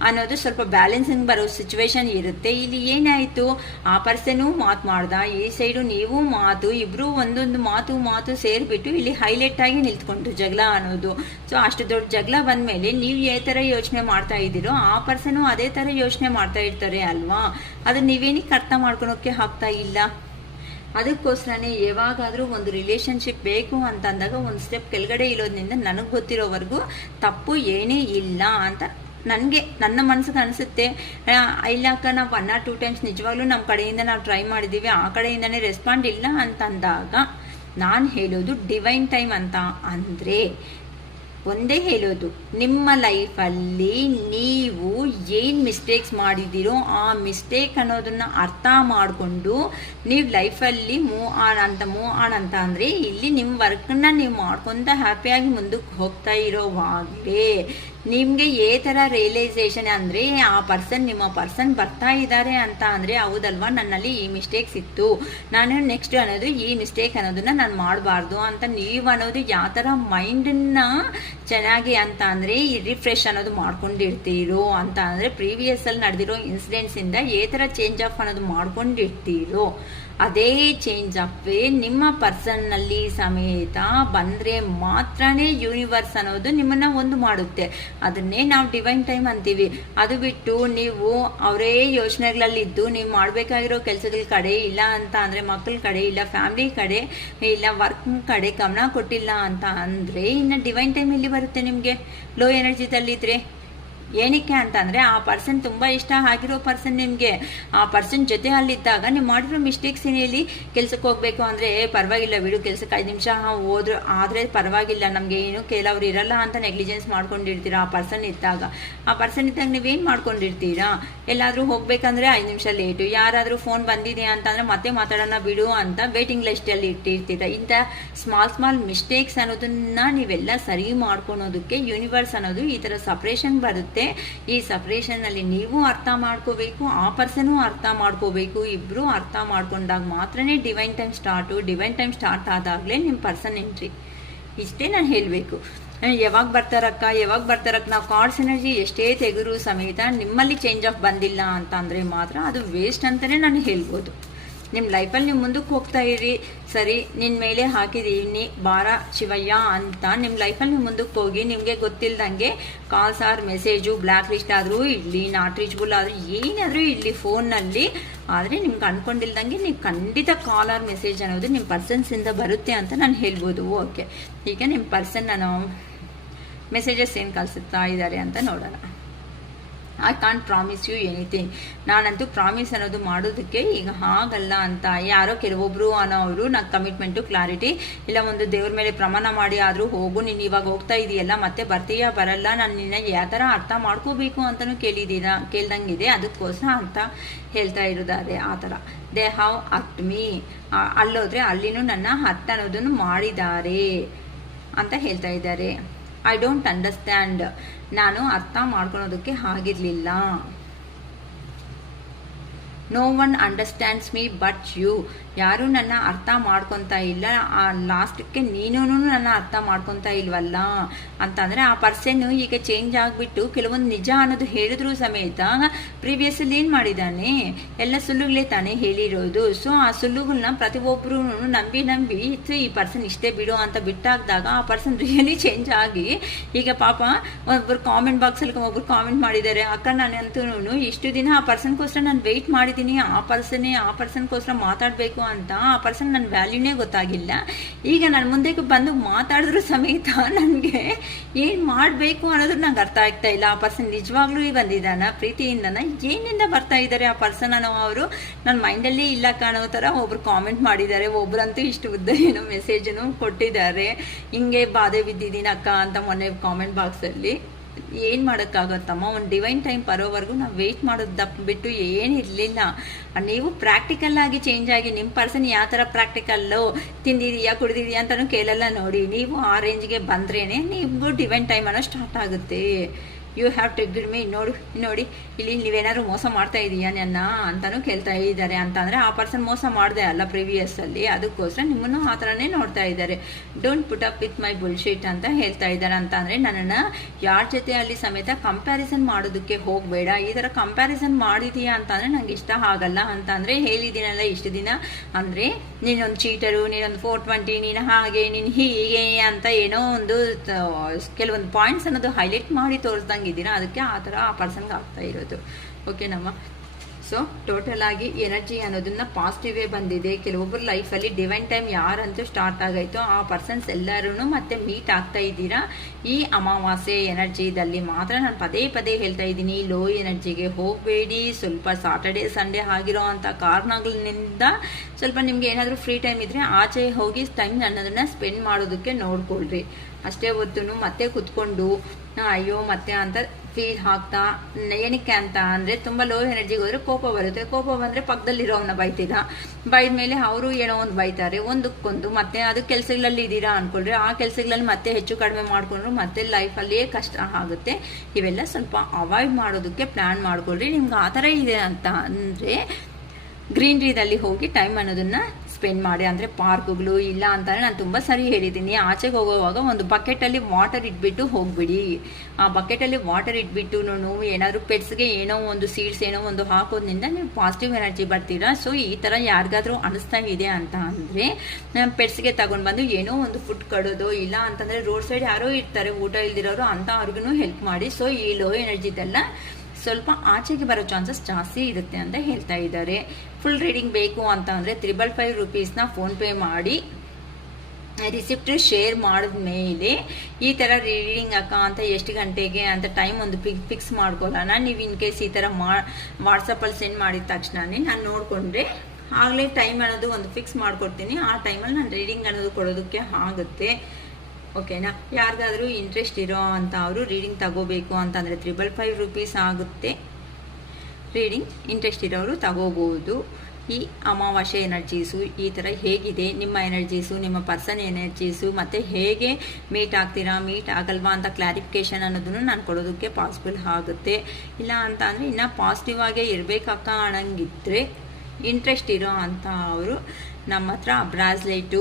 ಅನ್ನೋದು ಸ್ವಲ್ಪ ಬ್ಯಾಲೆನ್ಸಿಂಗ್ ಬರೋ ಸಿಚುವೇಶನ್ ಇರುತ್ತೆ. ಇಲ್ಲಿ ಏನಾಯ್ತು, ಆ ಪರ್ಸನು ಮಾತು ಮಾಡ್ದ, ಈ ಸೈಡು ನೀವು ಮಾತು, ಇಬ್ರು ಒಂದೊಂದು ಮಾತು ಸೇರ್ಬಿಟ್ಟು ಇಲ್ಲಿ ಹೈಲೈಟ್ ಆಗಿ ನಿಲ್ತ್ಕೊಂಡು ಜಗಳ ಅನ್ನೋದು. ಸೊ ಅಷ್ಟು ದೊಡ್ಡ ಜಗಳ ಬಂದ್ಮೇಲೆ ನೀವು ಯಾವ ತರ ಯೋಚನೆ ಮಾಡ್ತಾ ಇದ್ದೀರೋ ಆ ಪರ್ಸನು ಅದೇ ತರ ಯೋಚನೆ ಮಾಡ್ತಾ ಇರ್ತಾರೆ ಅಲ್ವಾ. ಅದು ನೀವೇನಕ್ಕೆ ಅರ್ಥ ಮಾಡ್ಕೊಳಕ್ಕೆ ಆಗ್ತಾ ಇಲ್ಲ. ಅದಕ್ಕೋಸ್ಕರನೇ ಯಾವಾಗಾದ್ರೂ ಒಂದು ರಿಲೇಶನ್ಶಿಪ್ ಬೇಕು ಅಂತ ಅಂದಾಗ ಒಂದು ಸ್ಟೆಪ್ ಕೆಳಗಡೆ ಇರೋದ್ರಿಂದ ನನಗೆ ಗೊತ್ತಿರೋವರೆಗೂ ತಪ್ಪು ಏನೇ ಇಲ್ಲ ಅಂತ ನನ್ನ ಮನಸ್ಸಿಗೆ ಅನಿಸುತ್ತೆ. ಇಲ್ಲಕ್ಕ ನಾವು 1 or 2 ಟೈಮ್ಸ್ ನಿಜವಾಗ್ಲೂ ನಮ್ಮ ಕಡೆಯಿಂದ ನಾವು ಟ್ರೈ ಮಾಡಿದ್ದೀವಿ, ಆ ಕಡೆಯಿಂದನೇ ರೆಸ್ಪಾಂಡ್ ಇಲ್ಲ ಅಂತಂದಾಗ ನಾನು ಹೇಳೋದು ಡಿವೈನ್ ಟೈಮ್ ಅಂತ ಅಂದರೆ ಒಂದೇ ಹೇಳೋದು, ನಿಮ್ಮ ಲೈಫಲ್ಲಿ ನೀವು ಏನು ಮಿಸ್ಟೇಕ್ಸ್ ಮಾಡಿದ್ದೀರೋ ಆ ಮಿಸ್ಟೇಕ್ ಅನ್ನೋದನ್ನ ಅರ್ಥ ಮಾಡಿಕೊಂಡು ನೀವು ಲೈಫಲ್ಲಿ ಮೂವ್ ಆನ್ ಅಂತ ಅಂದರೆ ಇಲ್ಲಿ ನಿಮ್ಮ ವರ್ಕನ್ನ ನೀವು ಮಾಡ್ಕೊತ ಹ್ಯಾಪಿಯಾಗಿ ಮುಂದಕ್ಕೆ ಹೋಗ್ತಾ ಇರೋವಾಗಲೇ ನಿಮಗೆ ಏ ಥರ ರಿಯಲೈಸೇಷನ್ ಅಂದರೆ ನಿಮ್ಮ ಪರ್ಸನ್ ಬರ್ತಾ ಇದ್ದಾರೆ ಅಂತ ಅಂದರೆ ಹೌದಲ್ವಾ, ನನ್ನಲ್ಲಿ ಈ ಮಿಸ್ಟೇಕ್ಸ್ ಇತ್ತು, ನಾನು ನೆಕ್ಸ್ಟ್ ಅನ್ನೋದು ಈ ಮಿಸ್ಟೇಕ್ ಅನ್ನೋದನ್ನ ನಾನು ಮಾಡಬಾರ್ದು ಅಂತ ನೀವು ಅನ್ನೋದು ಯಾವ ಥರ ಮೈಂಡನ್ನ ಚೆನ್ನಾಗಿ ಅಂತ ಅಂದರೆ ರಿಫ್ರೆಶ್ ಅನ್ನೋದು ಮಾಡ್ಕೊಂಡಿರ್ತೀರೋ ಅಂತ ಅಂದರೆ ಪ್ರೀವಿಯಸ್ಸಲ್ಲಿ ನಡೆದಿರೋ ಇನ್ಸಿಡೆಂಟ್ಸಿಂದ ಏ ಥರ ಚೇಂಜ್ ಆಫ್ ಅನ್ನೋದು ಮಾಡ್ಕೊಂಡಿರ್ತೀರೋ ಅದೇ ಚೇಂಜ್ ಆಫೇ ನಿಮ್ಮ ಪರ್ಸನ್ನಲ್ಲಿ ಸಮೇತ ಬಂದರೆ ಮಾತ್ರನೇ ಯೂನಿವರ್ಸ್ ಅನ್ನೋದು ನಿಮ್ಮನ್ನ ಒಂದು ಮಾಡುತ್ತೆ. ಅದನ್ನೇ ನಾವು ಡಿವೈನ್ ಟೈಮ್ ಅಂತೀವಿ. ಅದು ಬಿಟ್ಟು ನೀವು ಅವರೇ ಯೋಚನೆಗಳಲ್ಲಿದ್ದು ನೀವು ಮಾಡಬೇಕಾಗಿರೋ ಕೆಲಸಗಳ ಕಡೆ ಇಲ್ಲ ಅಂತ ಅಂದರೆ ಮಕ್ಕಳ ಕಡೆ ಇಲ್ಲ ಫ್ಯಾಮಿಲಿ ಕಡೆ ಇಲ್ಲ ವರ್ಕ್ ಕಡೆ ಗಮನ ಕೊಟ್ಟಿಲ್ಲ ಅಂತ ಅಂದರೆ ಇನ್ನು ಡಿವೈನ್ ಟೈಮ್ ಎಲ್ಲಿ ಬರುತ್ತೆ ನಿಮಗೆ? ಲೋ ಎನರ್ಜಿದಲ್ಲಿದ್ದರೆ ಏನಕ್ಕೆ ಅಂತ ಅಂದರೆ ಆ ಪರ್ಸನ್ ತುಂಬ ಇಷ್ಟ ಆಗಿರೋ ಪರ್ಸನ್ ನಿಮಗೆ, ಆ ಪರ್ಸನ್ ಜೊತೆ ಅಲ್ಲಿದ್ದಾಗ ನೀವು ಮಾಡಿರೋ ಮಿಸ್ಟೇಕ್ಸ್ ಏನೇಳಿ ಕೆಲ್ಸಕ್ಕೆ ಹೋಗ್ಬೇಕು ಅಂದರೆ ಪರವಾಗಿಲ್ಲ ಬಿಡು, ಕೆಲ್ಸಕ್ಕೆ 5 ನಿಮಿಷ ಹೋದ್ರು ಆದರೆ ಪರವಾಗಿಲ್ಲ, ನಮಗೆ ಏನು ಕೆಲವ್ರು ಇರಲ್ಲ ಅಂತ ನೆಗ್ಲಿಜೆನ್ಸ್ ಮಾಡ್ಕೊಂಡಿರ್ತೀರಾ. ಆ ಪರ್ಸನ್ ಇದ್ದಾಗ ನೀವೇನು ಮಾಡ್ಕೊಂಡಿರ್ತೀರಾ? ಎಲ್ಲಾದರೂ ಹೋಗ್ಬೇಕಂದ್ರೆ 5 ನಿಮಿಷ ಲೇಟು, ಯಾರಾದರೂ ಫೋನ್ ಬಂದಿದೆ ಅಂತಂದರೆ ಮತ್ತೆ ಮಾತಾಡೋಣ ಬಿಡು ಅಂತ ವೇಟಿಂಗ್ ಲಿಸ್ಟಲ್ಲಿ ಇಟ್ಟಿರ್ತೀರ. ಇಂಥ ಸ್ಮಾಲ್ ಮಿಸ್ಟೇಕ್ಸ್ ಅನ್ನೋದನ್ನ ನೀವೆಲ್ಲ ಸರಿ ಮಾಡ್ಕೊಳೋದಕ್ಕೆ ಯೂನಿವರ್ಸ್ ಅನ್ನೋದು ಈ ಥರ ಸಪ್ರೇಷನ್ ಬರುತ್ತೆ. ಈ ಸಪರೇಷನ್ ಅಲ್ಲಿ ನೀವು ಅರ್ಥ ಮಾಡ್ಕೋಬೇಕು, ಆ ಪರ್ಸನ್ ಅರ್ಥ ಮಾಡ್ಕೋಬೇಕು. ಇಬ್ರು ಅರ್ಥ ಮಾಡ್ಕೊಂಡಾಗ ಮಾತ್ರನೇ ಡಿವೈನ್ ಟೈಮ್ ಸ್ಟಾರ್ಟ್ ಆದಾಗಲೇ ನಿಮ್ಮ ಪರ್ಸನ್ ಎಂಟ್ರಿ. ಇಷ್ಟೇ ನಾನು ಹೇಳಬೇಕು. ಯಾವಾಗ ಬರ್ತಾರಕ್ಕ ನಾವು ಕಾರ್ಡ್ಸ್ ಎನರ್ಜಿ ಎಷ್ಟೇ ತೆಗೆರು ಸಮೇತ ನಿಮ್ಮಲ್ಲಿ ಚೇಂಜ್ ಆಫ್ ಬಂದಿಲ್ಲ ಅಂತ ಅಂದರೆ ಮಾತ್ರ ಅದು ವೇಸ್ಟ್ ಅಂತಲೇ ನಾನು ಹೇಳ್ಬೋದು. ನಿಮ್ಮ ಲೈಫಲ್ಲಿ ನೀವು ಮುಂದಕ್ಕೆ ಹೋಗ್ತಾ ಇರಿ, ಸರಿ ನಿನ್ನ ಮೇಲೆ ಹಾಕಿದೀನಿ ಭಾರ ಶಿವಯ್ಯ ಅಂತ ನಿಮ್ಮ ಲೈಫಲ್ಲಿ ನೀವು ಮುಂದಕ್ಕೆ ಹೋಗಿ. ನಿಮಗೆ ಗೊತ್ತಿಲ್ಲದಂಗೆ calls or message black list ಆದರೂ ಇರಲಿ, ನಾಟ್ ರೀಚಬಲ್ ಆದರೂ ಏನಾದರೂ ಇರಲಿ ಫೋನ್ನಲ್ಲಿ, ಆದರೆ ನಿಮ್ಗೆ ಅನ್ಕೊಂಡಿಲ್ದಂಗೆ ನೀವು ಖಂಡಿತ ಕಾಲ್ ಆರ್ ಮೆಸೇಜ್ ಅನ್ನೋದು ನಿಮ್ಮ ಪರ್ಸನ್ಸಿಂದ ಬರುತ್ತೆ ಅಂತ ನಾನು ಹೇಳ್ಬೋದು. ಓಕೆ, ಈಗ ನಿಮ್ಮ ಪರ್ಸನ್ ನಾನು ಮೆಸೇಜಸ್ ಏನು ಕಳಿಸುತ್ತಾ ಇದ್ದಾರೆ ಅಂತ ನೋಡೋಣ. I can't promise you anything. ನಾನಂತೂ ಪ್ರಾಮಿಸ್ ಅನ್ನೋದು ಮಾಡೋದಕ್ಕೆ ಈಗ ಆಗಲ್ಲ ಅಂತ ಯಾರೋ ಕೆಲವೊಬ್ರು ಅನ್ನೋರು ನಂಗೆ ಕಮಿಟ್ಮೆಂಟು ಕ್ಲಾರಿಟಿ ಇಲ್ಲ ಒಂದು ದೇವ್ರ ಮೇಲೆ ಪ್ರಮಾಣ ಮಾಡಿ ಆದರೂ ಹೋಗು, ನೀನು ಇವಾಗ ಹೋಗ್ತಾ ಇದೆಯಲ್ಲ ಮತ್ತೆ ಬರ್ತೀಯಾ ಬರಲ್ಲ, ನಾನು ನಿನ್ನ ಯಾವ ಥರ ಅರ್ಥ ಮಾಡ್ಕೋಬೇಕು ಅಂತಲೂ ಕೇಳ್ದಂಗಿದೆ. ಅದಕ್ಕೋಸ್ಕರ ಅಂತ ಹೇಳ್ತಾ ಇರೋದಾದ್ರೆ ಆ ಥರ ದೇ ಹ್ಯಾವ್ ಅಕ್ಟ್ ಮೀ, ಅಲ್ಲೋದ್ರೆ ಅಲ್ಲಿನೂ ನನ್ನ ಅರ್ಥ ಅನ್ನೋದನ್ನು ಮಾಡಿದ್ದಾರೆ ಅಂತ ಹೇಳ್ತಾ ಇದ್ದಾರೆ. ಐ ಡೋಂಟ್ ಅಂಡರ್ಸ್ಟ್ಯಾಂಡ್, ನಾನು ಅರ್ಥ ಮಾಡ್ಕೊಳೋದಕ್ಕೆ ಆಗಿರಲಿಲ್ಲ. No one understands me but you, ಯಾರು ನನ್ನ ಅರ್ಥ ಮಾಡ್ಕೊತಾ ಇಲ್ಲ, ಆ ಲಾಸ್ಟಕ್ಕೆ ನೀನು ನನ್ನ ಅರ್ಥ ಮಾಡ್ಕೊತಾ ಇಲ್ವಲ್ಲ ಅಂತಂದರೆ ಆ ಪರ್ಸನ್ ಈಗ ಚೇಂಜ್ ಆಗಿಬಿಟ್ಟು ಕೆಲವೊಂದು ನಿಜ ಅನ್ನೋದು ಹೇಳಿದ್ರು ಸಮೇತ ಪ್ರೀವಿಯಸ್ಸಲ್ಲಿ ಏನು ಮಾಡಿದ್ದಾನೆ, ಎಲ್ಲ ಸುಳ್ಳುಗಳೇ ತಾನೇ ಹೇಳಿರೋದು. ಸೊ ಆ ಸುಳ್ಳುಗಳನ್ನ ಪ್ರತಿಯೊಬ್ಬರು ನಂಬಿ ಈ ಪರ್ಸನ್ ಇಷ್ಟೇ ಬಿಡು ಅಂತ ಬಿಟ್ಟಾಕ್ದಾಗ ಆ ಪರ್ಸನ್ ರಿಯಲಿ ಚೇಂಜ್ ಆಗಿ ಈಗ ಪಾಪ ಒಬ್ಬರು ಕಾಮೆಂಟ್ ಬಾಕ್ಸಲ್ಲಿ ಒಬ್ರು ಕಾಮೆಂಟ್ ಮಾಡಿದ್ದಾರೆ, ಅಕ್ಕ ನಾನಂತೂ ಇಷ್ಟು ದಿನ ಆ ಪರ್ಸನ್ಗೋಸ್ಕರ ನಾನು ವೆಯ್ಟ್ ಮಾಡಿದ್ದೀನಿ, ಆ ಪರ್ಸನ್ಗೋಸ್ಕರ ಮಾತಾಡಬೇಕು ಅಂತ, ಆ ಪರ್ಸನ್ ನನ್ನ ವ್ಯಾಲ್ಯೂನೇ ಗೊತ್ತಾಗಿಲ್ಲ. ಈಗ ನಾನು ಮುಂದೆ ಬಂದು ಮಾತಾಡಿದ್ರು ಸಮೇತ ನನಗೆ ಏನು ಮಾಡಬೇಕು ಅನ್ನೋದು ನಂಗೆ ಅರ್ಥ ಆಗ್ತಾ ಇಲ್ಲ. ಆ ಪರ್ಸನ್ ನಿಜವಾಗ್ಲೂ ಬಂದಿದ್ದಾನ ಪ್ರೀತಿಯಿಂದನ, ಏನಿಂದ ಬರ್ತಾ ಇದ್ದಾರೆ ಆ ಪರ್ಸನ್ ಅನ್ನೋ ಅವರು ನನ್ನ ಮೈಂಡಲ್ಲಿ ಇಲ್ಲ ಕಾಣೋ ಥರ ಒಬ್ರು ಕಾಮೆಂಟ್ ಮಾಡಿದ್ದಾರೆ. ಒಬ್ರಂತೂ ಇಷ್ಟು ಉದ್ದ ಏನೋ ಮೆಸೇಜನ್ನು ಕೊಟ್ಟಿದ್ದಾರೆ, ಹಿಂಗೆ ಬಾಧೆ ಬಿದ್ದಿದ್ದೀನಿ ಅಕ್ಕ ಅಂತ ಮೊನ್ನೆ ಕಾಮೆಂಟ್ ಬಾಕ್ಸಲ್ಲಿ. ಏನು ಮಾಡೋಕ್ಕಾಗತ್ತಮ್ಮ, ಒಂದು ಡಿವೈನ್ ಟೈಮ್ ಬರೋವರೆಗೂ ನಾವು ವೆಯ್ಟ್ ಮಾಡೋದು ಬಿಟ್ಟು ಏನಿರಲಿಲ್ಲ. ನೀವು ಪ್ರಾಕ್ಟಿಕಲ್ ಆಗಿ ಚೇಂಜ್ ಆಗಿ ನಿಮ್ಮ ಪರ್ಸನ್ ಯಾವ ಥರ ಪ್ರಾಕ್ಟಿಕಲ್ಲು ತಿಂದಿದೆಯಾ ಕುಡಿದಿದೆಯಾ ಅಂತಲೂ ಕೇಳಲ್ಲ ನೋಡಿ. ನೀವು ಆ ರೇಂಜ್ಗೆ ಬಂದ್ರೇ ನೀವು ಡಿವೈನ್ ಟೈಮ್ ಅನ್ನೋ ಸ್ಟಾರ್ಟ್ ಆಗುತ್ತೆ. You have to give me ನೋಡಿ ಇಲ್ಲಿ ನೀವೇನಾದ್ರು ಮೋಸ ಮಾಡ್ತಾ ಇದೀಯಾ ನನ್ನ ಅಂತಲೂ ಕೇಳ್ತಾ ಇದ್ದಾರೆ. ಅಂತಂದರೆ ಆ ಪರ್ಸನ್ ಮೋಸ ಮಾಡಿದೆ ಅಲ್ಲ ಪ್ರಿವಿಯಸ್ಸಲ್ಲಿ, ಅದಕ್ಕೋಸ್ಕರ ನಿಮ್ಮನ್ನು ಆ ಥರನೇ ನೋಡ್ತಾ ಇದ್ದಾರೆ. Don't put up with my bullshit ಅಂತ ಹೇಳ್ತಾ ಇದ್ದಾರೆ. ಅಂತಂದರೆ ನನ್ನನ್ನು ಯಾರ ಜೊತೆ ಅಲ್ಲಿ ಸಮೇತ ಕಂಪ್ಯಾರಿಸನ್ ಮಾಡೋದಕ್ಕೆ ಹೋಗಬೇಡ. ಈ ಥರ ಕಂಪ್ಯಾರಿಸನ್ ಮಾಡಿದೀಯಾ ಅಂತಂದರೆ ನಂಗೆ ಇಷ್ಟ ಆಗಲ್ಲ ಅಂತಂದರೆ ಹೇಳಿದ್ದೀನಲ್ಲ ಇಷ್ಟು ದಿನ. ಅಂದರೆ ನೀನೊಂದು ಚೀಟರು, ನೀನೊಂದು 420, ನೀನು ಹಾಗೆ ನೀನು ಹೀಗೆ ಅಂತ ಏನೋ ಒಂದು ಕೆಲವೊಂದು ಪಾಯಿಂಟ್ಸ್ ಅನ್ನೋದು ಹೈಲೈಟ್ ಮಾಡಿ ತೋರಿಸ್ದಂಗಿದ್ದೀರಾ. ಅದಕ್ಕೆ ಆ ಥರ ಆ ಪರ್ಸನ್ಗೆ ಆಗ್ತಾ ಇರೋದು. ಓಕೆನಮ್ಮ. ಸೊ ಟೋಟಲ್ ಆಗಿ ಎನರ್ಜಿ ಅನ್ನೋದನ್ನ ಪಾಸಿಟಿವೇ ಬಂದಿದೆ. ಕೆಲವೊಬ್ಬರು ಲೈಫಲ್ಲಿ ಡಿವೈನ್ ಟೈಮ್ ಯಾರಂತೂ ಸ್ಟಾರ್ಟ್ ಆಗಾಯ್ತೋ ಆ ಪರ್ಸನ್ಸ್ ಎಲ್ಲರೂ ಮತ್ತೆ ಮೀಟ್ ಆಗ್ತಾ ಇದ್ದೀರಾ. ಈ ಅಮಾವಾಸ್ಯೆ ಎನರ್ಜಿದಲ್ಲಿ ಮಾತ್ರ ನಾನು ಪದೇ ಪದೇ ಹೇಳ್ತಾ ಇದ್ದೀನಿ, ಲೋ ಎನರ್ಜಿಗೆ ಹೋಗಬೇಡಿ. ಸ್ವಲ್ಪ ಸಾಟರ್ಡೇ ಸಂಡೇ ಆಗಿರೋ ಅಂಥ ಕಾರಣಗಳಿಂದ ಸ್ವಲ್ಪ ನಿಮ್ಗೆ ಏನಾದರೂ ಫ್ರೀ ಟೈಮ್ ಇದ್ರೆ ಆಚೆ ಹೋಗಿ ಟೈಮ್ ಅನ್ನೋದನ್ನ ಸ್ಪೆಂಡ್ ಮಾಡೋದಕ್ಕೆ ನೋಡ್ಕೊಳ್ರಿ. ಅಷ್ಟೇ ಹೊತ್ತು ಮತ್ತೆ ಕುತ್ಕೊಂಡು ಅಯ್ಯೋ ಮತ್ತೆ ಅಂತ ಫೀಲ್ ಆಗ್ತಾ ಏನಕ್ಕೆ ಅಂತ ಅಂದರೆ ತುಂಬ ಲೋ ಎನರ್ಜಿಗೆ ಹೋದರೆ ಕೋಪ ಬರುತ್ತೆ. ಕೋಪ ಬಂದರೆ ಪಕ್ಕದಲ್ಲಿರೋವನ್ನ ಬೈತೀರ, ಬೈದ ಮೇಲೆ ಅವರು ಏನೋ ಒಂದು ಬೈತಾರೆ, ಒಂದಕ್ಕೊಂದು ಮತ್ತೆ ಅದು ಕೆಲಸಗಳಲ್ಲಿ ಇದ್ದೀರಾ ಅಂದ್ಕೊಳ್ರಿ. ಆ ಕೆಲಸಗಳಲ್ಲಿ ಮತ್ತೆ ಹೆಚ್ಚು ಕಡಿಮೆ ಮಾಡಿಕೊಂಡ್ರು ಮತ್ತೆ ಲೈಫಲ್ಲಿಯೇ ಕಷ್ಟ ಆಗುತ್ತೆ. ಇವೆಲ್ಲ ಸ್ವಲ್ಪ ಅವಾಯ್ಡ್ ಮಾಡೋದಕ್ಕೆ ಪ್ಲ್ಯಾನ್ ಮಾಡ್ಕೊಳ್ರಿ. ನಿಮ್ಗೆ ಆ ಥರ ಇದೆ ಅಂತ ಅಂದರೆ ಗ್ರೀನ್ರಿದಲ್ಲಿ ಹೋಗಿ ಟೈಮ್ ಅನ್ನೋದನ್ನು ಸ್ಪೆಂಡ್ ಮಾಡಿ. ಅಂದರೆ ಪಾರ್ಕ್ಗಳು ಇಲ್ಲ ಅಂತಂದರೆ ನಾನು ತುಂಬ ಸರಿ ಹೇಳಿದ್ದೀನಿ, ಆಚೆಗೆ ಹೋಗೋವಾಗ ಒಂದು ಬಕೆಟಲ್ಲಿ ವಾಟರ್ ಇಟ್ಬಿಟ್ಟು ಹೋಗ್ಬಿಡಿ. ಆ ಬಕೆಟಲ್ಲಿ ವಾಟರ್ ಇಟ್ಬಿಟ್ಟು ಏನಾದರೂ ಪೆಟ್ಸ್ಗೆ ಏನೋ ಒಂದು ಸೀಡ್ಸ್ ಏನೋ ಒಂದು ಹಾಕೋದ್ರಿಂದ ನೀವು ಪಾಸಿಟಿವ್ ಎನರ್ಜಿ ಬರ್ತೀರಾ. ಸೊ ಈ ಥರ ಯಾರಿಗಾದ್ರೂ ಅನಿಸ್ತಾ ಇದೆ ಅಂತ ಅಂದರೆ ಪೆಟ್ಸ್ಗೆ ತಗೊಂಡು ಬಂದು ಏನೋ ಒಂದು ಫುಡ್ ಕೊಡೋದು, ಇಲ್ಲ ಅಂತಂದರೆ ರೋಡ್ ಸೈಡ್ ಯಾರೋ ಇರ್ತಾರೆ ಊಟ ಇಲ್ದಿರೋರು, ಅಂತ ಅವ್ರಿಗೂ ಹೆಲ್ಪ್ ಮಾಡಿ. ಸೊ ಈ ಲೋ ಎನರ್ಜಿದೆಲ್ಲ ಸ್ವಲ್ಪ ಆಚೆಗೆ ಬರೋ ಚಾನ್ಸಸ್ ಜಾಸ್ತಿ ಇರುತ್ತೆ ಅಂತ ಹೇಳ್ತಾ ಇದ್ದಾರೆ. ಫುಲ್ ರೀಡಿಂಗ್ ಬೇಕು ಅಂತ ಅಂದರೆ 555 ರೂಪೀಸ್ನ ಫೋನ್ಪೇ ಮಾಡಿ ರಿಸಿಪ್ಟ್ ಶೇರ್ ಮಾಡಿದ ಮೇಲೆ ಈ ಥರ ರೀಡಿಂಗ್ ಅಕ್ಕ ಅಂತ ಎಷ್ಟು ಗಂಟೆಗೆ ಅಂತ ಟೈಮ್ ಒಂದು ಫಿಕ್ಸ್ ಮಾಡ್ಕೊಳ್ಳೋಣ. ನೀವು ಇನ್ ಕೇಸ್ ಈ ಥರ ವಾಟ್ಸಪ್ಪಲ್ಲಿ ಸೆಂಡ್ ಮಾಡಿದ ತಕ್ಷಣನೇ ನಾನು ನೋಡಿಕೊಂಡ್ರೆ ಆಗಲೇ ಟೈಮ್ ಅನ್ನೋದು ಒಂದು ಫಿಕ್ಸ್ ಮಾಡ್ಕೊಡ್ತೀನಿ. ಆ ಟೈಮಲ್ಲಿ ನಾನು ರೀಡಿಂಗ್ ಅನ್ನೋದು ಕೊಡೋದಕ್ಕೆ ಆಗುತ್ತೆ. ಓಕೆನಾ. ಯಾರಿಗಾದರೂ ಇಂಟ್ರೆಸ್ಟ್ ಇರೋ ಅಂತ ಅವರು ರೀಡಿಂಗ್ ತಗೋಬೇಕು ಅಂತಂದರೆ 555 ರೂಪೀಸ್ ಆಗುತ್ತೆ ರೀಡಿಂಗ್. ಇಂಟ್ರೆಸ್ಟ್ ಇರೋರು ತಗೋಬೋದು. ಈ ಅಮಾವಾಸ್ಯೆ ಎನರ್ಜೀಸು ಈ ಥರ ಹೇಗಿದೆ, ನಿಮ್ಮ ಎನರ್ಜೀಸು, ನಿಮ್ಮ ಪರ್ಸನ್ ಎನರ್ಜೀಸು, ಮತ್ತು ಹೇಗೆ ಮೀಟ್ ಆಗ್ತೀರಾ ಮೀಟ್ ಆಗಲ್ವಾ ಅಂತ ಕ್ಲಾರಿಫಿಕೇಷನ್ ಅನ್ನೋದನ್ನು ನಾನು ಕೊಡೋದಕ್ಕೆ ಪಾಸಿಬಲ್ ಆಗುತ್ತೆ. ಇಲ್ಲ ಅಂತ ಅಂದರೆ ಇನ್ನೂ ಪಾಸಿಟಿವ್ ಆಗೇ ಇರಬೇಕಕ್ಕ ಅನ್ನಂಗಿದ್ರೆ ಇಂಟ್ರೆಸ್ಟ್ ಇರೋ ಅಂತ ಅವರು ನಮ್ಮ ಹತ್ರ ಬ್ರಾಸ್ಲೆಟು,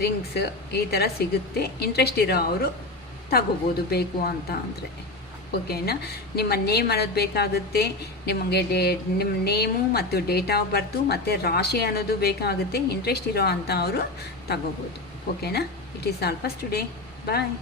ರಿಂಗ್ಸ್ ಈ ಥರ ಸಿಗುತ್ತೆ. ಇಂಟ್ರೆಸ್ಟ್ ಇರೋ ಅವರು ತಗೋಬೋದು ಬೇಕು ಅಂತ ಅಂದರೆ. ಓಕೆನಾ. ನಿಮ್ಮ ನೇಮ್ ಅನ್ನೋದು ಬೇಕಾಗುತ್ತೆ, ನಿಮಗೆ ನಿಮ್ಮ ನೇಮು ಮತ್ತು ಡೇಟ್ ಆಫ್ ಬರ್ತು ಮತ್ತು ರಾಶಿ ಅನ್ನೋದು ಬೇಕಾಗುತ್ತೆ. ಇಂಟ್ರೆಸ್ಟ್ ಇರೋ ಅಂತ ಅವರು ತಗೋಬೋದು. ಓಕೆನಾ. It is all for today. Bye.